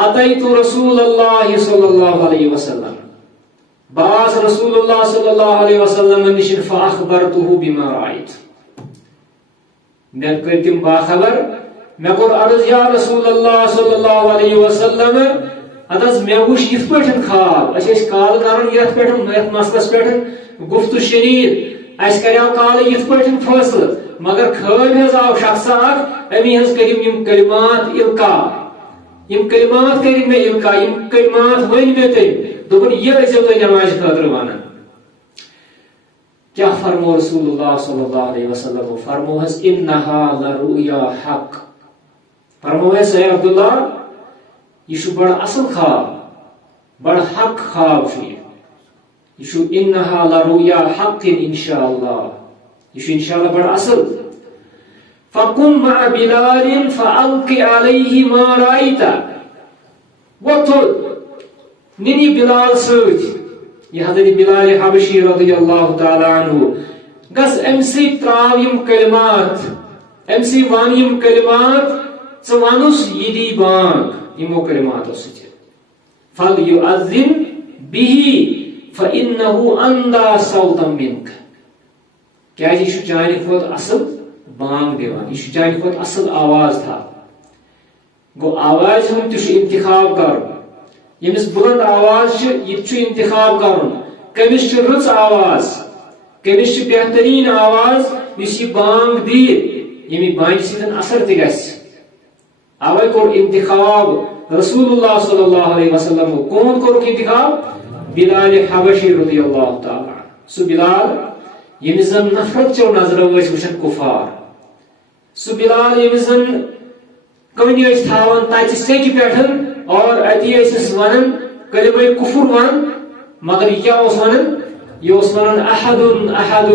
اتیت رسول اللہ صلی اللہ علیہ وسلم باس رسول اللہ صلی اللہ علیہ وسلم نش فاخبرته بما رأيت میں کرتم باخبر میں کور عرض یا رسول اللہ صلی اللہ علیہ وسلم ادس میں وش یت پٹن خواب اس کال کرن یت پٹن یت مسلس پٹن گفت شریر اس کریو کال یت پٹن فیصلہ مگر خٲب حظ آو شخص اکھ امی حظ کٔرِم یم کلمات القا یم کلمات کٔرِم مےٚ القا یم کلمات ؤنۍ مےٚ تٔمۍ دوٚپُن یہِ ٲسۍزیو تُہۍ نمازِ خٲطرٕ ونان کیا فرمو رسول اللہ صلی اللہ علیہ وسلم فرمو حظ انہا لرؤیا حق فرمو حظ اے عبداللہ یہ چھُ بڑا اصل خواب بڑا حق خواب چھُ یہ چھُ انہا لرؤیا حق انشاءاللہ یہ انشاءاللہ بڑا اصل فقم مع بلال فألق عليه ما رأيت وطل نني بلال سوت یہ حضرت بلال حبشی رضی اللہ تعالی عنہ گس امسی تراو یم کلمات امسی وان یم کلمات ژوانس یدی بانگ یمو کلماتو سۭتۍ فلیؤذن به فإنه اندى صوتا منك کیا یہ چانہ کھوت اصل بانگ دیوان یہ چانہ کھوت اصل آواز تھا گو آواز ہم تہ انتخاب کر یمس بلند آواز یہ انتخاب کرن کمس رٕژ آواز کمس بہترین آواز اس یہ بانگ دی یمی بانگ سۭتۍ اثر تہ گژھِ اوے کوٚر انتخاب رسول اللہ صلی اللہ علیہ وسلم کون کوٚرُکھ انتخاب بلال حبشی رضی اللہ تعالی سُہ بلال یمس زن نفرت چو نظرو وچھن کفار سُہ بلال یمس زن کنہِ تھاون تتہِ سیٚکہِ پٮ۪ٹھ اور اتی ونان کلمہ کفر ون مگر یہ کیا ونان یہ ونان احد احد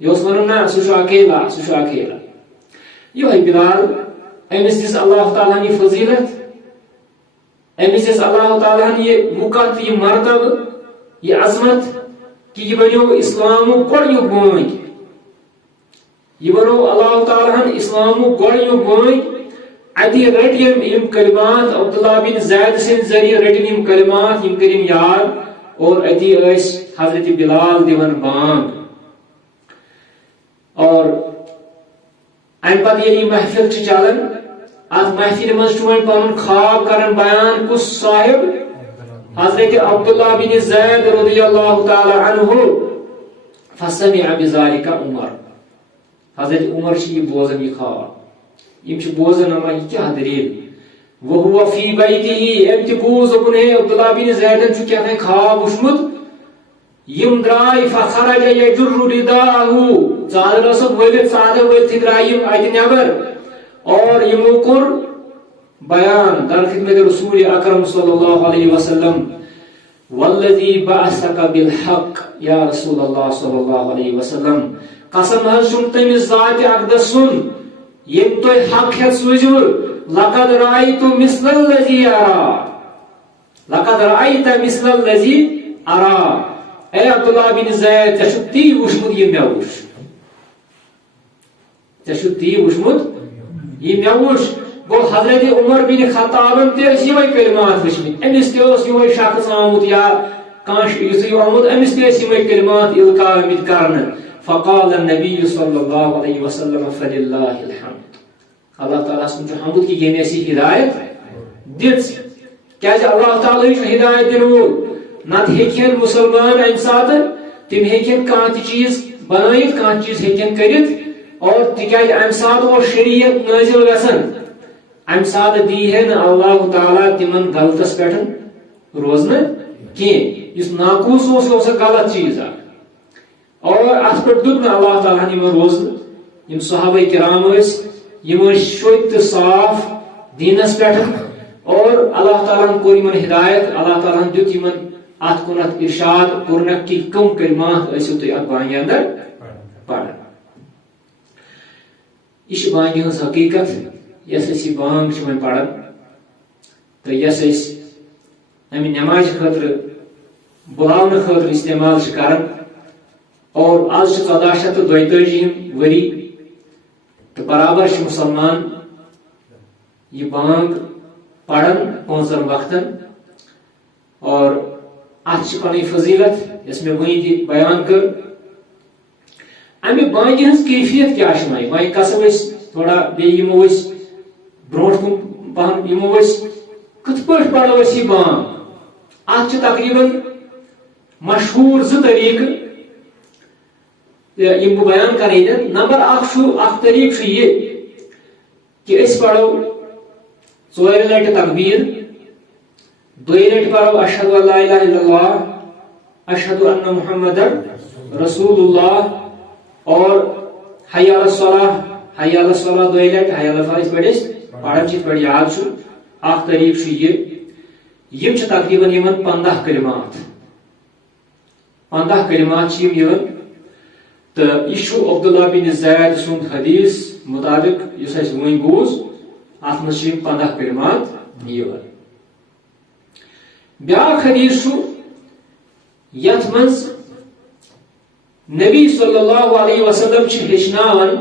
یہ ونان نا سہ اکیلا یہ بلال امس دس اللہ تعالیٰ یہ فضیلت امس دس اللہ تعالیٰ یہ وقت یہ مرتبہ یہ عظمت کہ یہ بنو اسلام گۄڈنیُک بٲنۍ یہ بنو اللہ تعالیٰ اسلام گۄڈنیُک بٲنۍ ادی رٹ یم کلمات عبداللہ بن زید سند ذریعہ رٹن یم کلمات یم کریم یاد اور ادی حضرت بلال دیون بانگ اور ام پتہ یہ محفل چلان ات محفل مز پن خواب کران بیان کس صاحب حضرت عبداللہ بن زید رضی اللہ تعالی عنہ فسمع بذلك عمر حضرت عمر یہ بوزن یہ خواب یم بوزن اما یہ کیا دلیل وهو في بيته ام تبوز ابن عبداللہ بن زید کیا خواب وچمت یم درائی فخرج یجر رداءه ژادر سب ولت ژادر ولت درایم ات نبر اور یمو کور بیان در خدمت رسول اکرم صلی اللہ علیہ وسلم والذی بعثک بالحق یا رسول اللہ صلی اللہ علیہ وسلم قسم حض تمس ذات اقدس سن یم تو حق ہے سوزو لقد رأيت مثل الذي أرى لقد رأيت مثل الذي أرى اے عبداللہ بن زید تشتی وشمد یہ میوش تشتی وشمد یہ میوش گو حضرت عمر بن خطابن تیس یہ کلمات وشمد امس تیس یہ شخص آمد یا کانش یوسف آمد امس تیس یہ کلمات القا امید کرن فقال النبی صلی اللہ علیہ وسلم فللہ الحمد اللہ تعالیٰ سن حمد کی یہ ایسی ہدایت دت کیا اللہ تعالیٰ ہدایت دن وول نت ہیکن مسلمان ام سات تم ہیکن کان چیز بنائت کان چیز ہیکن کرت اور تکیاز ام سات وہ شریعت نازل گژھن ام سات دی ہے اللہ تعالیٰ تمن غلطس پہ روزن کی اس ناقوس اس غلط چیز اور ات پہ دت اللہ تعالیٰ ہن روزن یم صحابہ کرام یم شد صاف دینس پہ اور اللہ تعالیٰ کور ہدایت اللہ تعالیٰ دیت یمن ات کنت ارشاد کورنک کی کم کلمات ایسو تو ات بانگی اندر پڑھ اس بانگی ہنس حقیقت یس اسی بانگ چھ پڑھن تو یس اس ہمیں نماز خاطر بلاون خاطر استعمال کرن اور آج 1442 وری تو برابر مسلمان یہ بانگ پڑھن 5 وقتن اور ات پن فضیلت یس میں وی بیان کر امہ بانگہ ہز کیفیت کیا وی کسو تھوڑا بیمو برو کن پہن یمو کت پہ پڑو یہ بانگ ات تقریباً مشہور 2 طریقہ یم بہ بیان کریں نمبر اخ طریقہ یہ کہ اس پڑھو 4 لٹ تکبیر 2 لٹ پڑھو اشہد ان لا الہ الا اللہ اشہد ان محمد رسول اللہ اور حی علی الصلاۃ حی علی الصلاۃ 2 لٹ حی علی الفلاح پڑھس پڑھن چھ پڑھ یاد چھ اخ طریقہ یہ یم چھ تقریباً یمن 15 کلمات 15 کلمات چھ یمن تو یہ عبداللہ بن زید سند حدیث مطابق اس ون بوز ات مز 15 کلمات یہ بیاکھ حدیث یت مز نبی صلی اللہ علیہ وسلم ہچناون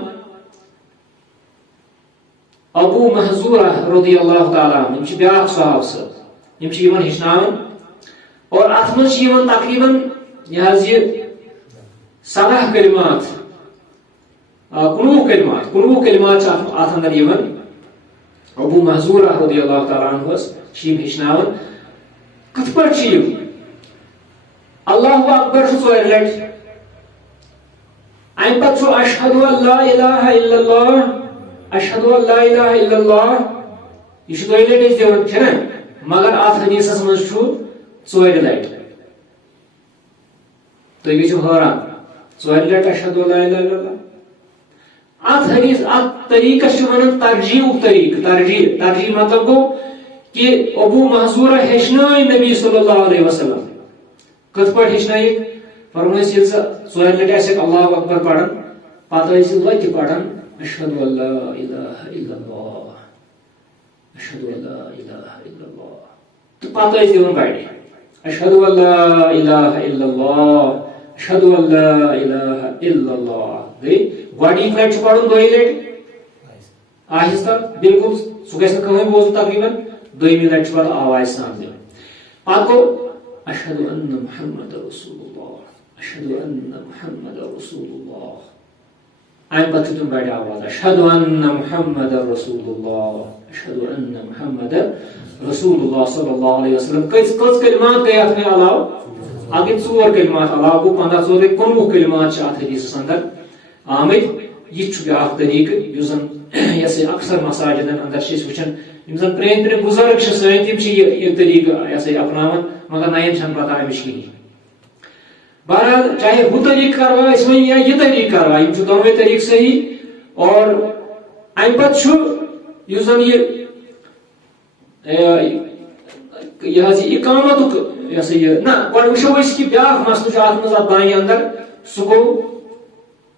ابو محذورہ رضی اللہ تعالی عنہ بیاکھ صحابہ صاحب ہچناون اور ات مز تقریباً یہ 17 کلمات 19 کلمات ات اندر ابو محذورہ رضی اللہ تعالی عنہ ہچناون کت پہ اللہ اکبر 4 لٹ ام پتہ اشہد ان لا الہ الا اللہ اشہد ان لا الہ الا اللہ یہ 2 لٹ دون چھنا مگر ات حدیثس مز 4 لٹ تو یہ حیران 4 لٹ اشہد ان لا الہ الا اللہ ات حدیث ات طریقہ ون ترجیح ترجیح مطلب گو کہ ابو محذورہ ہچنائے نبی صلی اللہ علیہ وسلم کت پہ ہچنائے فرمائس یہ 4 لٹ اللہ اکبر پڑھن پتہ وت پڑھن اشہد ان لا الہ الا اللہ اشہد ان لا الہ الا اللہ تو پتہ دون گاڑی اشہد ان لا الہ الا اللہ اشہد ان لا الہ الا اللہ گئی گوڈنیک لٹ پڑھن 2 لٹ آہستہ بالکل سہ گھس کہیں بوزن تقریباً 2 لٹ پڑھ آواز سان دن پتہ گو اشہد ان محمد رسول اللہ اشہد ان محمد رسول اللہ ام پتہ تم بڑی آواز اشہد ان محمد رسول اللہ اشہد ان محمد رسول اللہ صلی اللہ علیہ وسلم. کس کلمات گئی ات میں علاوہ اگر 4 کلمات علاوہ گو 15 ژور 19 کلمات ات حدیث اندر آمد. یہ بیاکھ طریقہ یس زن یہ اکثر مساجدن اندر وچان یم زن پرین بزرگ سن تم یہ طریقہ یہ اپناوان مگر نین چھن پتہ امچ کہین. بہرحال چاہے وہ طریقہ کروا اس میں یا یہ طریقہ کروا یم دونوے طریقہ صحیح. اور ام پتہ یس زن یہ اقامت یہ نا گۄڈٕ وٕچھو أسۍ کہ بیاکھ مسلہٕ چھُ اتھ منٛز اتھ بانہِ اندر سُہ گوٚو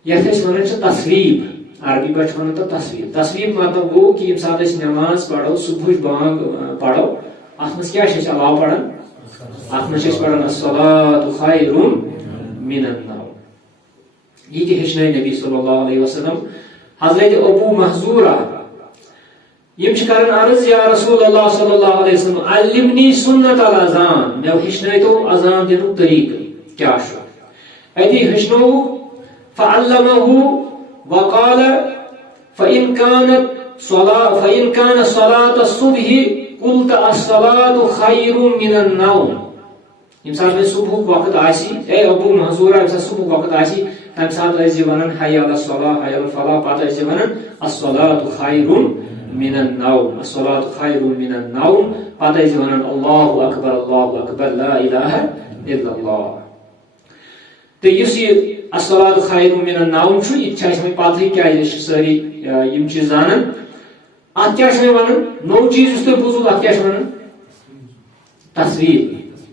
یتھ أسۍ ونان چھِ تصویب. عربی پٲٹھۍ چھِ ونان تتھ تصویب. تصویب مطلب گوٚو کہ ییٚمہِ ساتہٕ أسۍ نماز پرو صبحٕچ بانگ پرو اتھ منٛز کیٛاہ چھِ أسۍ علاوٕ پران اتھ منٛز چھِ أسۍ پران الصلاۃ خیر من النوم. یہ تہِ ہیٚچھنٲے نبی صلی اللہ علیہ وسلم. حضرت ابو محذورہ یم چھ کران عرض یا رسول اللہ صلی اللہ علیہ وسلم علمنی سنت الاذان مے ہیچنٲے تو اذان دینُک طریقہ کیا چھُ. اتی ہیچنووُکھ فعلمه وقال فإن كان صلاة الصبح قلت الصلاة خير من النوم. یم ساتھ میں صبح وقت آسی اے ابو محذورہ یم ساتھ صبح وقت آسی تم ساتھ ٲسۍ ونان حی علی الصلاۃ حی علی الفلاح پتہ ٲسۍ ونان الصلاۃ خیر من النوم الصلاۃ خیر من النوم پتہ ٲسۍ ونان اللہ اکبر لا الہ الا اللہ. تو یُس یہ الصلاۃ خیر من النوم چھُ یہ چھِ اَسہِ وۄنۍ پتہٕے کیازِ أسۍ چھِ سٲری یم چیٖز زانان. اتھ کیٛاہ چھِ وۄنۍ ونان نوٚو چیٖز یُس تۄہہِ بوٗزوُ اتھ کیٛاہ چھِ ونان تصویب.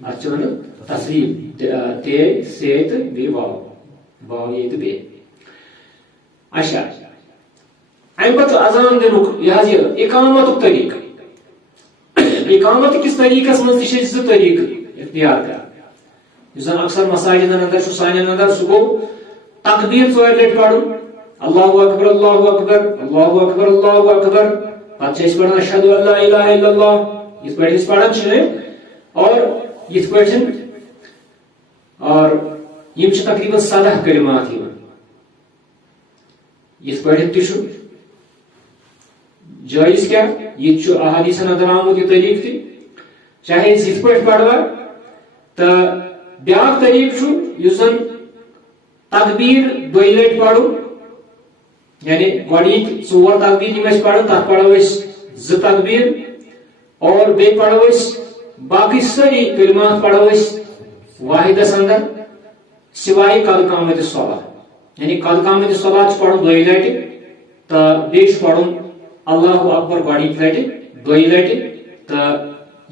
اتھ چھِ ونان تصویب تے سے تہٕ بیٚیہِ واو یہ تہٕ بیٚیہِ. اچھا ام پتہ اذان دینُک یہ اقامتُک طریقہ. اقامت کس طریقس منٛز تہِ چھِ أسۍ 2 طریقہٕ اختیار کران. یُس زن اکثر مساجدن اندر چھُ سانٮ۪ن اندر سُہ گوٚو تقبیر 4 لٹہِ پرُن اللہ اکبر اللہ اکبر اللہ اکبر اللہ اکبر. پتہٕ چھِ أسۍ پران اشہد ان لا الہ الا اللہ یِتھ پٲٹھۍ أسۍ پران چھِ. اور یِتھ پٲٹھۍ اور یم چھِ تقریباً 17 کلمات یِوان. یِتھ پٲٹھۍ تہِ چھُ جٲیز کیا یہ چھُ احادیثن اندر آمُت یہ طریقہ تہِ چاہے أسۍ یِتھ پٲٹھۍ پروا. تہٕ بیاکھ طریقہ چھُ یُس زن تقبیر 2 لٹہِ پرُن یعنی گۄڈنِکۍ 4 تقبیر یِم أسۍ پران تتھ پرو أسۍ 2 تقبیر اور بیٚیہِ پرو أسۍ باقی سٲری کلمات پرو أسۍ واحدس اندر سوائے قد قامت الصلاۃ یعنی قد قامت الصلاۃ چھُ پرُن 2 لٹہِ تہٕ بیٚیہِ چھُ پرُن اللہ اکبر گۄڈنِکۍ لٹہِ 2 لٹہِ. تہٕ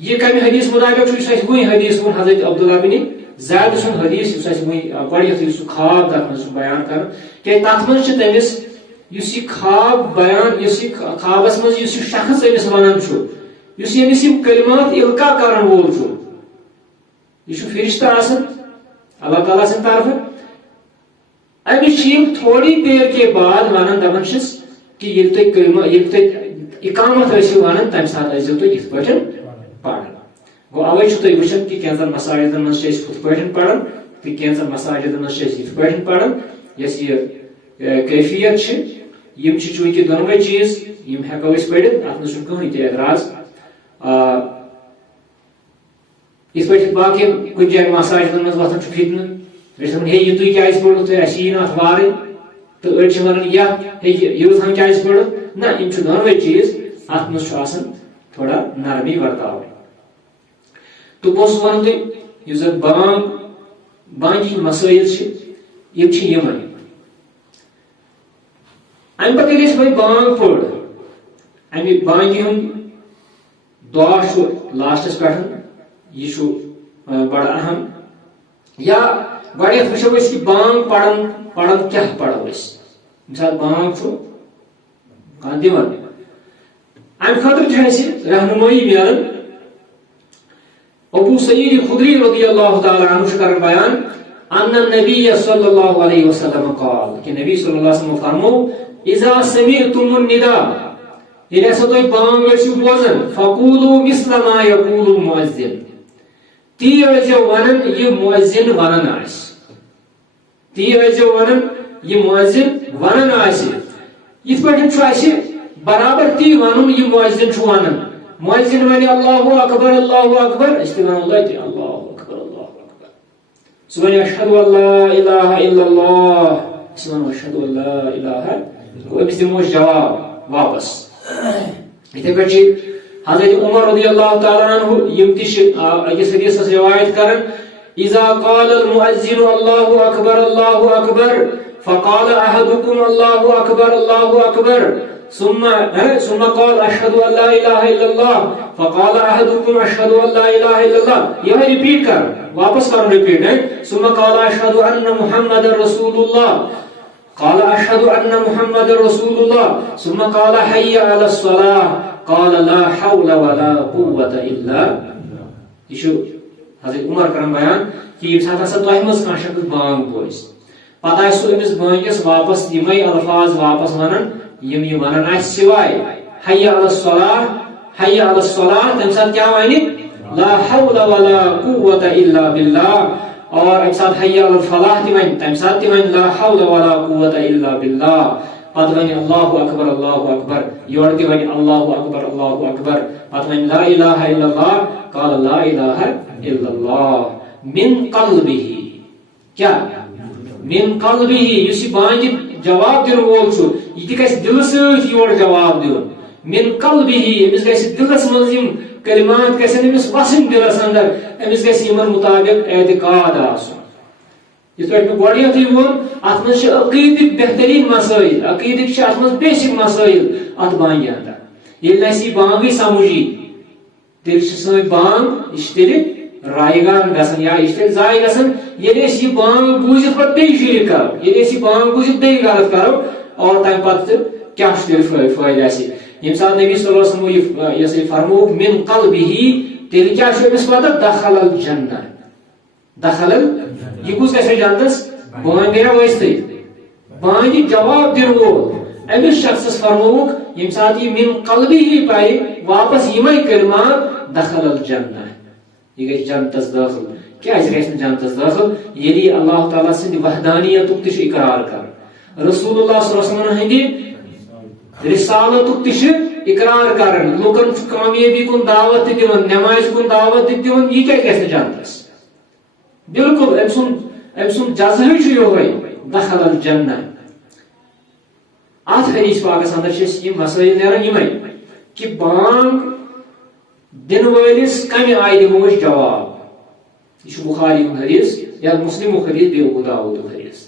یہ کمہِ حدیث مطابق چھُ یُس اَسہِ وٕنۍ حدیث ووٚن حضرت عبداللہ بن زید سُنٛد حدیث یُس اَسہِ وٕنۍ گۄڈنیٚتھٕے یُس سُہ خواب تتھ منٛز چھُ بیان کران کیازِ تتھ منٛز چھِ تٔمِس یُس یہِ خواب بیان یُس یہِ خوابس منٛز یُس یہِ شخص أمِس ونان چھُ یُس ییٚمِس یِم کلمات القا کرن وول چھُ یہ چھُ فرشتہ آسان اللہ تعالیٰ سٕنٛدِ طرفہٕ. أمِس چھِ یِم تھوڑی دیر کے بعد ونان دپان چھِس کہ ییٚلہِ تُہۍ اقامت ٲسِو ونان تمہِ ساتہٕ ٲسۍزیو تُہۍ یِتھ پٲٹھۍ پران. گوٚو اوے چھُو تُہۍ وٕچھان کہ کینٛژن مساجدن منٛز چھِ أسۍ ہُتھ پٲٹھۍ پران تہٕ کینٛژن مساجدن منٛز چھِ أسۍ یِتھ پٲٹھۍ پران. یۄس یہِ کیفیت چھِ یم چھِ چوٗنٛکہِ دۄنوے چیٖز یم ہٮ۪کو أسۍ پٔرِتھ اتھ منٛز چھُنہٕ کٕہٕنۍ تہِ اعتراض. یِتھ پٲٹھۍ باقین کُنہِ جایہِ مساجدن منٛز وۄتھان چھُ فتنہٕ أسۍ دپان ہے یہِ تُہۍ کیازِ پوٚرُتھ تُہۍ اَسہِ یی نہٕ اتھ وارٕے تہٕ أڑۍ چھِ ونان یتھ ہے یوٗتاہ کیازِ پوٚرُتھ. نہ یم چھِ دۄنوے چیٖز اتھ منٛز چھُ آسان تھوڑا نرمی ورتاوٕنۍ. تہٕ بہٕ اوسُس ونان تۄہہِ یُس زن بانگہِ مسٲیل چھِ یم چھِ یِمے. امہِ پتہٕ ییٚلہِ أسۍ وۄنۍ بانگ پٔر امہِ بانگہِ ہُنٛد دعا چھُ لاسٹس پٮ۪ٹھ یہ چھُ بڑٕ اہم. یا گۄڈنیٚتھ وٕچھو أسۍ کہ بانگ پران کیٛاہ پرو أسۍ. ییٚمہِ ساتہٕ بانگ چھُ کانٛہہ دِوان امہِ خٲطرٕ چھِ اَسہِ رہنمٲیی میلان. ابو سعید خدری رضی اللہ تعالیٰ عنہ چھُ کران بیان ان النبی صلی اللہ علیہ وسلم قال کہ نبی صلی اللہ علیہ وسلم فرمو اذا سمعتم النداء ییٚلہِ ہسا تُہۍ بانگ ٲسِو بوزان فقولوا مثل ما يقول المؤذن تی ٲسۍزیو ونان یہِ مؤذن ونان آسہِ. تی ٲسۍزیو ونان یہ مؤذن ونان آسہِ یِتھ پٲٹھۍ چھُ اَسہِ برابر تی وَنُن یہِ مؤذن چھُ وَنان مؤذن وَنہِ اللہ اکبر أسۍ تہِ وَنو لَٹہِ اللہ اکبر سُہ وَنہِ اشہدُ ان لا الہ الا اللہ أسۍ وَنو اشہدُ ان لا الہ گوٚو أمِس دِمو أسۍ جواب واپس یِتھے پٲٹھۍ چھِ حضرت عمر رضی اللہ تعالیٰ عنہ یِم تہِ چھِ أکِس حدیثس روایت کران اذا قال المؤذن الله اکبر فقال احدكم الله اکبر ثم قال اشهد ان لا اله الا الله فقال احدكم اشهد ان لا اله الا الله یہ ریپیٹ کر واپس کرو ریپیٹ ثم قال اشهد ان محمد رسول الله قال اشهد ان محمد رسول الله ثم قال حي على الصلاه قال لا حول ولا قوه الا بالله یہ حضرت عمر کرن بیان کہ یہ ساتھ ہسا تۄہہِ منٛز کانٛہہ شخص بانگ بوزِ پتہٕ آسہِ سُہ أمِس بٲنگِس واپس یِمے الفاظ واپس ونان یم یہ ونان آسہِ سوائے حي على الصلاه تمہِ ساتہٕ کیٛاہ وَنہِ لا حول ولا قوة الا بالله اور اَمہِ ساتہٕ حي على الفلاح تہِ وَنہِ تمہِ ساتہٕ تہِ وَنہِ لا حول ولا قوة الا بالله پتہٕ وَنہِ اللہ اکبر یورٕ تہِ وَنہِ اللہ اکبر پتہٕ وَنہِ لا اله الا الله قال لا اله الا الله من قلبه کیا من قلبه یُس یہِ بانگہِ جواب دِنہٕ وول چھُ یہِ تہِ گژھِ دِلہٕ سۭتۍ یورٕ جواب دیُن من قلبه أمِس گژھِ دِلس منٛز یِم کلمات گژھن أمِس وسٕنۍ دِلس اندر أمِس گژھِ یِمن مُطابق اعتقاد آسُن یِتھ پٲٹھۍ مےٚ گۄڈٕنیٚتھٕے ووٚن اتھ منٛز چھِ عقیٖدٕکۍ بہتریٖن مسٲیل عقیٖدٕکۍ چھِ اتھ منٛز بیسِک مسٲیل اتھ بانگہِ اندر ییٚلہِ نہٕ اَسہِ یہِ بانگٕے سمجھ یی تیٚلہِ چھِ سٲنۍ بانگ یہِ چھِ تیٚلہِ رایگان گژھان یا یہِ چھِ تیٚلہِ ضایع گژھان ییٚلہِ أسۍ یہِ بانگ بوٗزِتھ پتہٕ بیٚیہِ شریٖک کرو ییٚلہِ أسۍ یہِ بانگ بوٗزِتھ بیٚیہِ غلط کرو اور تمہِ پتہٕ کیٛاہ چھُ تیٚلہِ فٲیدٕ اَسہِ ییٚمہِ ساتہٕ نبی صلی اللہ علیہ وسلم یہِ فرمووُکھ من قلبه تیٚلہِ کیٛاہ چھُ أمِس پتہٕ دخل الجنہ یہِ کُس گژھِ جنتس بانگ گٔیہ وٲژتھٕے بانگہِ جواب دِنہٕ وول أمِس شخصس فرمووُکھ ییٚمہِ ساتہٕ یہِ من قلبه پرِ واپس یِمے کلمات دخل الجنہ یہ گژھِ جنتس دٲخل کیٛازِ گژھِ نہٕ جنتس دٲخل ییٚلہِ یہِ اللہ تعالیٰ سٕنٛدِ وحدانیتُک تہِ چھُ اقرار کران رسول اللہ صلی اللہ علیہ وسلم ہٕنٛدِ رسالتُک تہِ چھُ اقرار کران لُکن چھُ کامیٲبی کُن دعوت تہِ دِوان نمازِ کُن دعوت تہِ دِوان یہِ کیٛازِ گژھِ نہٕ جنتس بالکل أمۍ سُنٛد جزہٕے چھُ یِہوے دخل الجنہ اتھ حدیث پاکس اندر چھِ أسۍ یِم مسٲیل نیران یِمے کہ بانگ دِنہٕ وٲلِس کمہِ آیہِ دِمو أسۍ جواب یہ چھُ بخاری ہُنٛد حدیث یا مسلمُک حدیث بیٚیہِ ابو داؤدُک حدیث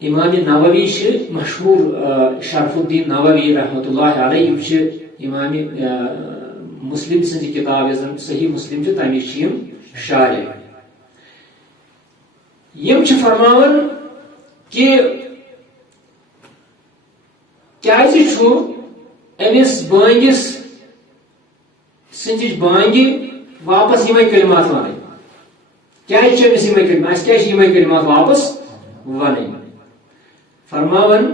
امام نووی چھِ مشہوٗر شرف الدین نووی رحمۃ اللہ علیہ یِم چھِ امام مسلم سٕنٛزِ کِتاب یۄس زن صحیح مسلم چھِ تمِچ چھِ یِم شارح یِم چھِ فرماوان کہ کیازِ چھُ أمِس بٲنگِس سٕنٛدِچ بانگہِ واپس یِمے کلمات وَنٕنۍ کیازِ چھِ أمِس یِمے کلمات اَسہِ کیازِ چھِ یِمے کلمات واپس وَنٕنۍ فرماوان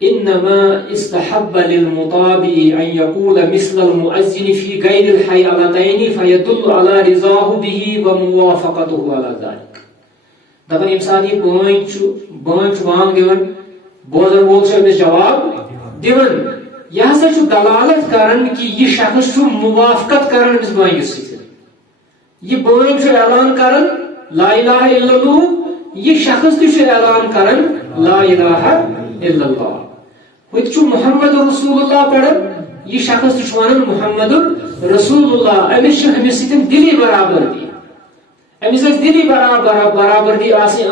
انما استحب للمطابع ان يقول مثل المؤذن في غير الحيالتين فيدل على رضاه به وموافقته على ذلك دپان ییٚمہِ ساتہٕ یہِ بانگ چھُ بانگ دِوان بوزن وول چھُ أمِس جواب دِوان یہِ ہسا چھُ دلالت کران کہ یہِ شخص چھُ موافقت کران أمِس بانگہِ سۭتۍ یہِ بانگ چھُ اعلان کران لا الہ الا اللہ یہ شخص تہِ چھُ اعلان کران لا الہ الا اللہ ہوٚتہِ چھُ محمد رسول اللہ پڑھان یہ شخص تہِ چھُ ونان محمد رسول اللہ أمِس چھِ أمِس سۭتۍ دِلی برابردی أمِس گژھِ دِلی برابردی آسٕنۍ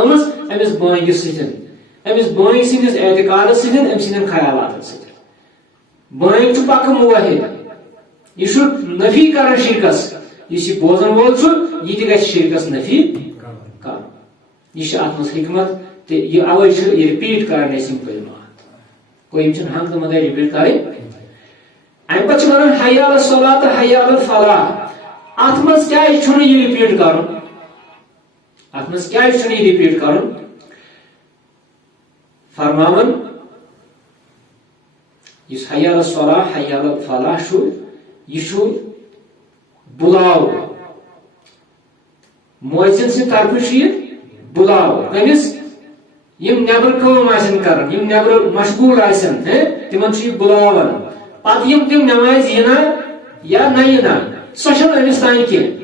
أمِس بانگہِ سۭتۍ أمِس بانگہِ سٕنٛدِس اعتقادس سۭتۍ أمۍ سٕنٛدٮ۪ن خیالاتن سۭتۍ بانگ چھُ پکہٕ موحد یہ چھُ نفی کران شرکس یُس یہِ بوزن وول چھُ یہِ تہِ گژھِ شرکس نفی کرُن یہ چھِ اتھ منٛز حکمت تہٕ یہِ اوے چھُ یہِ رِپیٖٹ کران أسۍ یِم کلمات گوٚو یِم چھِنہٕ ہنٛگتہٕ منٛگے رِپیٖٹ کرٕنۍ امہِ پتہٕ چھِ ونان حی علی الصلاۃ تہٕ حی علی الفلاح اتھ منٛز کیازِ چھُنہٕ یہِ رِپیٖٹ کرُن فرماوان یُس حی علی الصلاۃ حی علی الفلاح چھُ یہِ چھُ بُلاو مؤذن سٕنٛدِ طرفہٕ چھُ یہِ بُلاو أمِس یِم نیبر کٲم آسن کران یِم نیبر مشغوٗل آسن تِمن چھُ یہِ بُلاوان پتہٕ یِم تِم نمازِ یِنا یا نہ یِنا سۄ چھنہٕ أمِس تانۍ کینٛہہ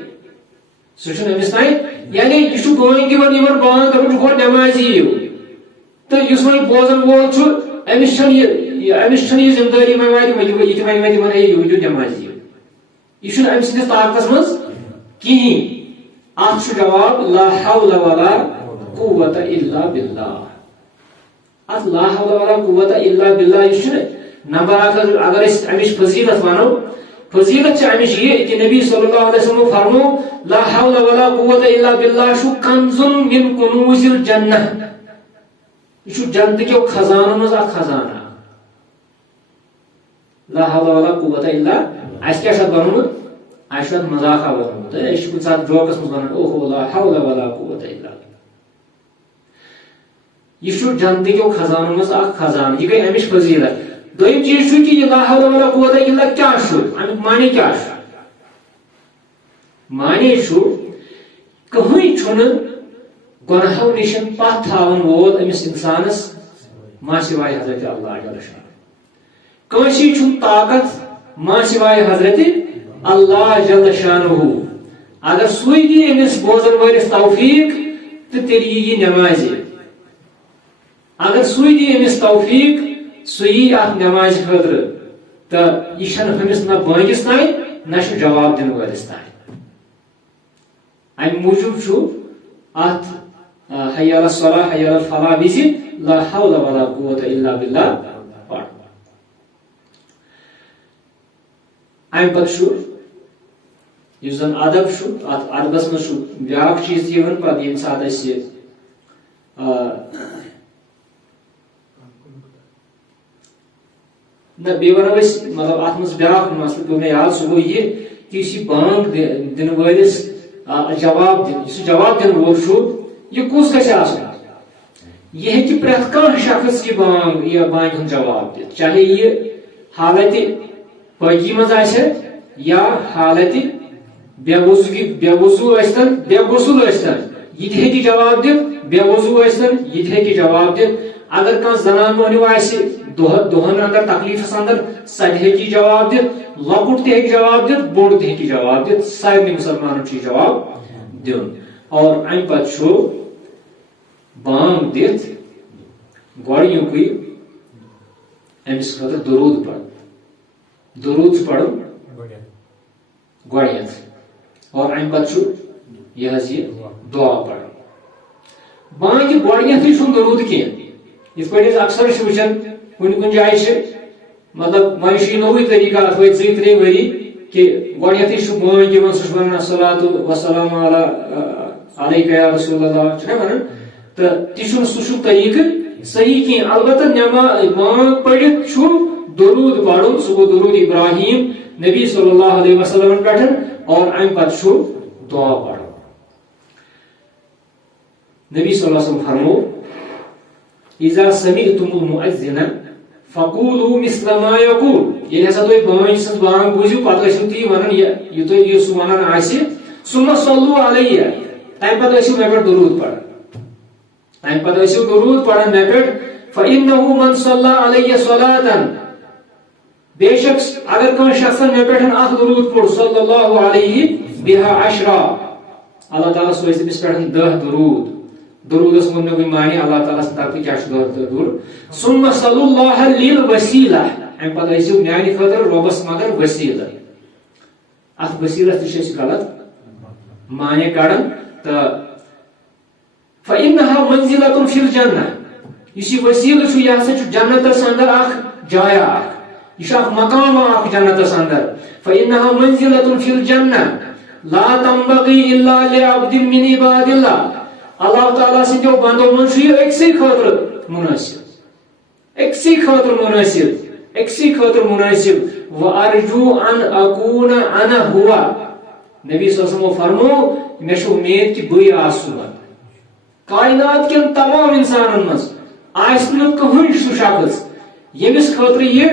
سُہ چھُنہٕ أمِس تانۍ یعنی یہِ چھُ بٲنٛگ دِوان یِمن بانٛگ دپان چھُ گۄڈٕ نمازِ یِیِو تہٕ یُس وۄنۍ بوزن وول چھُ أمِس چھنہٕ یہِ ذمہٕ دٲری وۄنۍ واتہِ یہِ تہِ وَنہِ وۄنۍ تِمن ہے یِیِو نمازِ یِیِو یہِ چھُنہٕ أمۍ سٕنٛدِس طاقتس منٛز کِہیٖنۍ اتھ چھُ جواب لا حول ولا قوة الا بالله ات لا حول ولا قوة الا بالله یہ چھُنہٕ نمبر اگر أسۍ امِچ فضیلت ونو فضیلت چھِ امِچ یہِ کہ نبی صلی اللہ علیہ وسلم فرمو لا حول ولا قوة الا بالله چھُ کنز من کنوز الجنہ یہ چھُ جنتٕکیو خزانو منٛز اکھ خزانہ لا حول ولا قوة الا اَسہِ کیٛاہ چھُ اتھ بنومُت اَسہِ چھُ اتھ مذاقہ بنومُت أسۍ چھِ کُنہِ ساتہٕ جوکس منٛز ونان اوہو لا حول ولا قوة الا بالله یہ چھُ جنتٕکیو خزانو منٛز اکھ خزانہٕ یہِ گٔے امِچ فضیلت دوٚیِم چیٖز چھُ کہ یہِ لا حول ولا قوة الا کیٛاہ چھُ امیُک معنی کیٛاہ چھُ معنی چھُ کٕہٕنۍ چھُنہٕ گۄناہو نِش پتھ تھاون وول أمِس اِنسانس ما سِوایہِ حضرت اللہ جل شانہ کٲنٛسی چھُنہٕ طاقت ما سِوایہِ حضرت اللہ جل شانہ اگر سُے دی أمِس بوزن وٲلِس توفیٖق تہٕ تیٚلہِ یی یہِ نمازِ اگر سُے دی أمِس توفیٖق سُہ یی اتھ نمازِ خٲطرٕ تہٕ یہِ چھنہٕ ہُمِس نہ بٲنگِس تانۍ نہ چھُ جواب دِنہٕ وٲلِس تانۍ امہِ موٗجوٗب چھُ اتھ حی علی الصلاۃ حی علی الفلاح وِزِ لا حول ولا قوة الا بالله پڑھ امہِ پتہٕ چھُ یُس زن ادب چھُ اتھ ادبس منٛز چھُ بیاکھ چیٖز تہِ یِوان پتہٕ ییٚمہِ ساتہٕ أسۍ نہ بیٚیہِ ونو أسۍ مطلب اتھ منٛز بیاکھ مسلہٕ پیوٚو مےٚ یاد سُہ گوٚو یہِ کہِ یُس یہِ بانگ دِنہٕ وٲلِس جواب یُس یہِ جواب دِنہٕ وول چھُ یہِ کُس گژھِ آسُن یہِ ہیٚکہِ پرٛٮ۪تھ کانٛہہ شخص یہِ بانگہِ ہُنٛد جواب دِتھ چاہے یہِ حالتہِ پٲکی منٛز آسہِ یا حالتہِ بے وضوٗ ٲسۍتن بے غسل ٲسۍتن یہِ تہِ ہیٚکہِ جواب دِتھ بے وضوٗ ٲسۍتن یہِ تہِ ہیٚکہِ جواب دِتھ اگر کانٛہہ زنان موہنیوٗ آسہِ دۄہن اندر تکلیفس اندر سۄ تہِ ہیٚکہِ جواب دِتھ لۄکُٹ تہِ ہیٚکہِ جواب دِتھ بوٚڑ تہِ ہیٚکہِ جواب دِتھ سارنٕے مُسلمانن چھُ جواب دیُن اور امہِ پتہٕ چھُ بانگ دِتھ گۄڈنیُکُے أمِس خٲطرٕ درود پڑھُن درود چھُ پڑھُن گۄڈنیتھ اور امہِ پتہٕ چھُ یہِ حظ یہِ دعا پڑھُن بانگہِ گۄڈنیتھٕے چھُنہٕ درود کینٛہہ یِتھ پٲٹھۍ أسۍ اکثر چھِ وٕچھان کُنہِ جایہِ چھِ مطلب وۄنۍ چھُ یہِ نوٚوُے طریٖقہ اتھ وٲتۍ 2-3 ؤری کہ گۄڈنیتھٕے چھُ بٲنگ یِوان سُہ چھُ ونان الصلاۃ والسلام علیکہ یا رسول اللہ چھُنہ ونان تہٕ تہِ چھُنہٕ سُہ چھُ طریٖقہٕ صحیح کینٛہہ البتہ بانگ پٔرِتھ چھُ درود پڑھُن سُہ گوٚو درود ابراہیم نبی صلی اللہ علیہ وسلم پٮ۪ٹھ اور امہِ پتہٕ چھُ دعا پڑھُن نبی صلی اللہ علیہ وسلم فرمو اذا سمعتم المؤذن فقولوا مثل ما يقول ییٚلہِ ہسا تُہۍ بٲنٛگہِ سٕنٛز بانگ بوٗزِو پتہٕ ٲسِو تُہۍ ونان یہِ تۄہہِ سُہ ونان آسہِ ثم صلوا علیہ تمہِ پتہٕ ٲسِو مےٚ پٮ۪ٹھ درود پڑھان تمہِ پتہٕ ٲسِو درود پڑھان مےٚ پٮ۪ٹھ فإنه من صلى علي صلاة بے شک اگر کانٛہہ شخصن مےٚ پٮ۪ٹھ اکھ درود پوٚر صلی اللہ علیہ بها 10 اللہ تعالیٰ سوزِ تٔمِس پٮ۪ٹھ 10 درود درودس ووٚن مےٚ وۄنۍ معنی اللہ تعالیٰ سٕنٛدِ طرفہٕ کیٛاہ چھُ درود ثم صلوا الله للوسیلہ امہِ پتہٕ ٲسِو میانہِ خٲطرٕ رۄبس مگر وسیلہٕ اتھ وسیلس تہِ چھِ أسۍ غلط معنی کڑان تہٕ فإنها منزلة في الجنة یُس یہِ وسیلہٕ چھُ یہِ ہسا چھُ جنتس اندر اکھ جایا اکھ یہِ چھُ اکھ مقام اکھ جنتس اندر فإنها منزلة في الجنة لا تنبغي إلا لعبد من عباد الله اللہ تعالیٰ سٕنٛدیو بندو منٛز چھُ یہِ أکسٕے خٲطرٕ منٲسِب وأرجو أن أكون أنا هو نبی صلی اللہ علیہ وسلم فرمو مےٚ چھُ اُمید کہِ بٕے آسہٕ سُہ کائنات کٮ۪ن تمام انسانن منٛز آسہِ نہٕ کٕہٕنۍ سُہ شخص ییٚمِس خٲطرٕ یہِ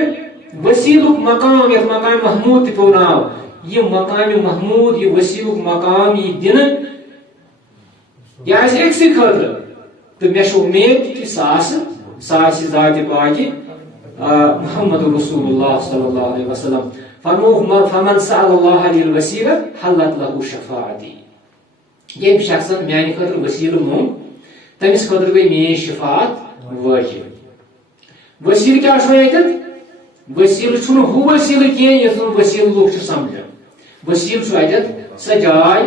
وسیلُک مقام یتھ مقام محموٗد تہِ پیوٚو ناو یہِ مقام محموٗد یہِ وسیلُک مقام یی دِنہٕ یہ آسہِ أکسٕے خٲطرٕ تہٕ مےٚ چھِ اُمید کہ سُہ آسہِ ذاتِ پاکہِ محمد رسول اللہ صلی اللہ علیہ وسلم فرموُکھ فمن سأل اللہ للوسیلہ حلت لہو شفاعتی ییٚمۍ شخصن میانہِ خٲطرٕ وسیلہٕ مونگ تٔمِس خٲطرٕ گٔے میٲنۍ شفاعت وٲجب وسیلہٕ کیٛاہ چھُ ییٚتٮ۪تھ وسیلہٕ چھُنہٕ ہُہ وسیلہٕ کینٛہہ یُس نہٕ وسیلہٕ لُکھ چھِ سمجھان وسیلہٕ چھُ اَتٮ۪تھ سۄ جاے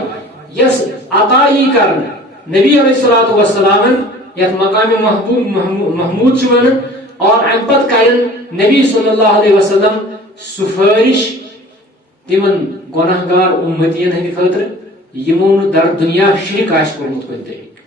یۄس عطا یی کرنہٕ نبی علیہ الصلوۃ والسلام یتھ مقام محمود چھِ ونان اور امہِ پتہٕ کرن نبی صلی اللہ علیہ وسلم سفارش تمن گناہ گار امتین ہندِ خٲطرٕ یمو نہٕ در دنیا شرک آسہِ کوٚرمُت کُنہِ طریقہٕ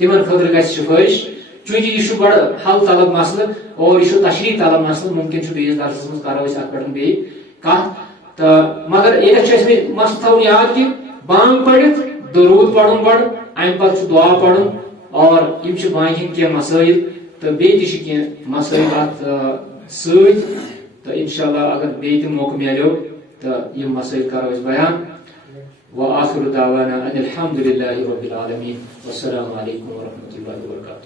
تمن خٲطرٕ گژھِ سفارش چونکہ یہ چھُ بڑٕ حل طلب مسلہٕ اور یہ چھُ تشریح طلب مسلہٕ ممکن چھُ بیٚیِس درسس منٛز کرو أسۍ اتھ پٮ۪ٹھ بیٚیہِ کتھ تہٕ مگر ییٚتٮ۪تھ چھُ اَسہِ مسلہٕ تھاوُن یاد کہ بانگ پٔرِتھ درود پڑھن گۄڈٕ امہِ پتہٕ چھُ دعا پڑھن اور یم چھِ بانگہِ ہٕنٛدۍ کینٛہہ مسٲیل تہٕ بیٚیہِ تہِ چھِ کینٛہہ مسٲیل اتھ سۭتۍ تہٕ انشاءاللہ اگر بیٚیہِ تہِ موقعہٕ میلیو تہٕ یم مسٲیل کرو أسۍ بیان وآخر دعوانا ان الحمد للہ رب العالمین والسلام علیکم ورحمۃ اللہ وبرکاتہ.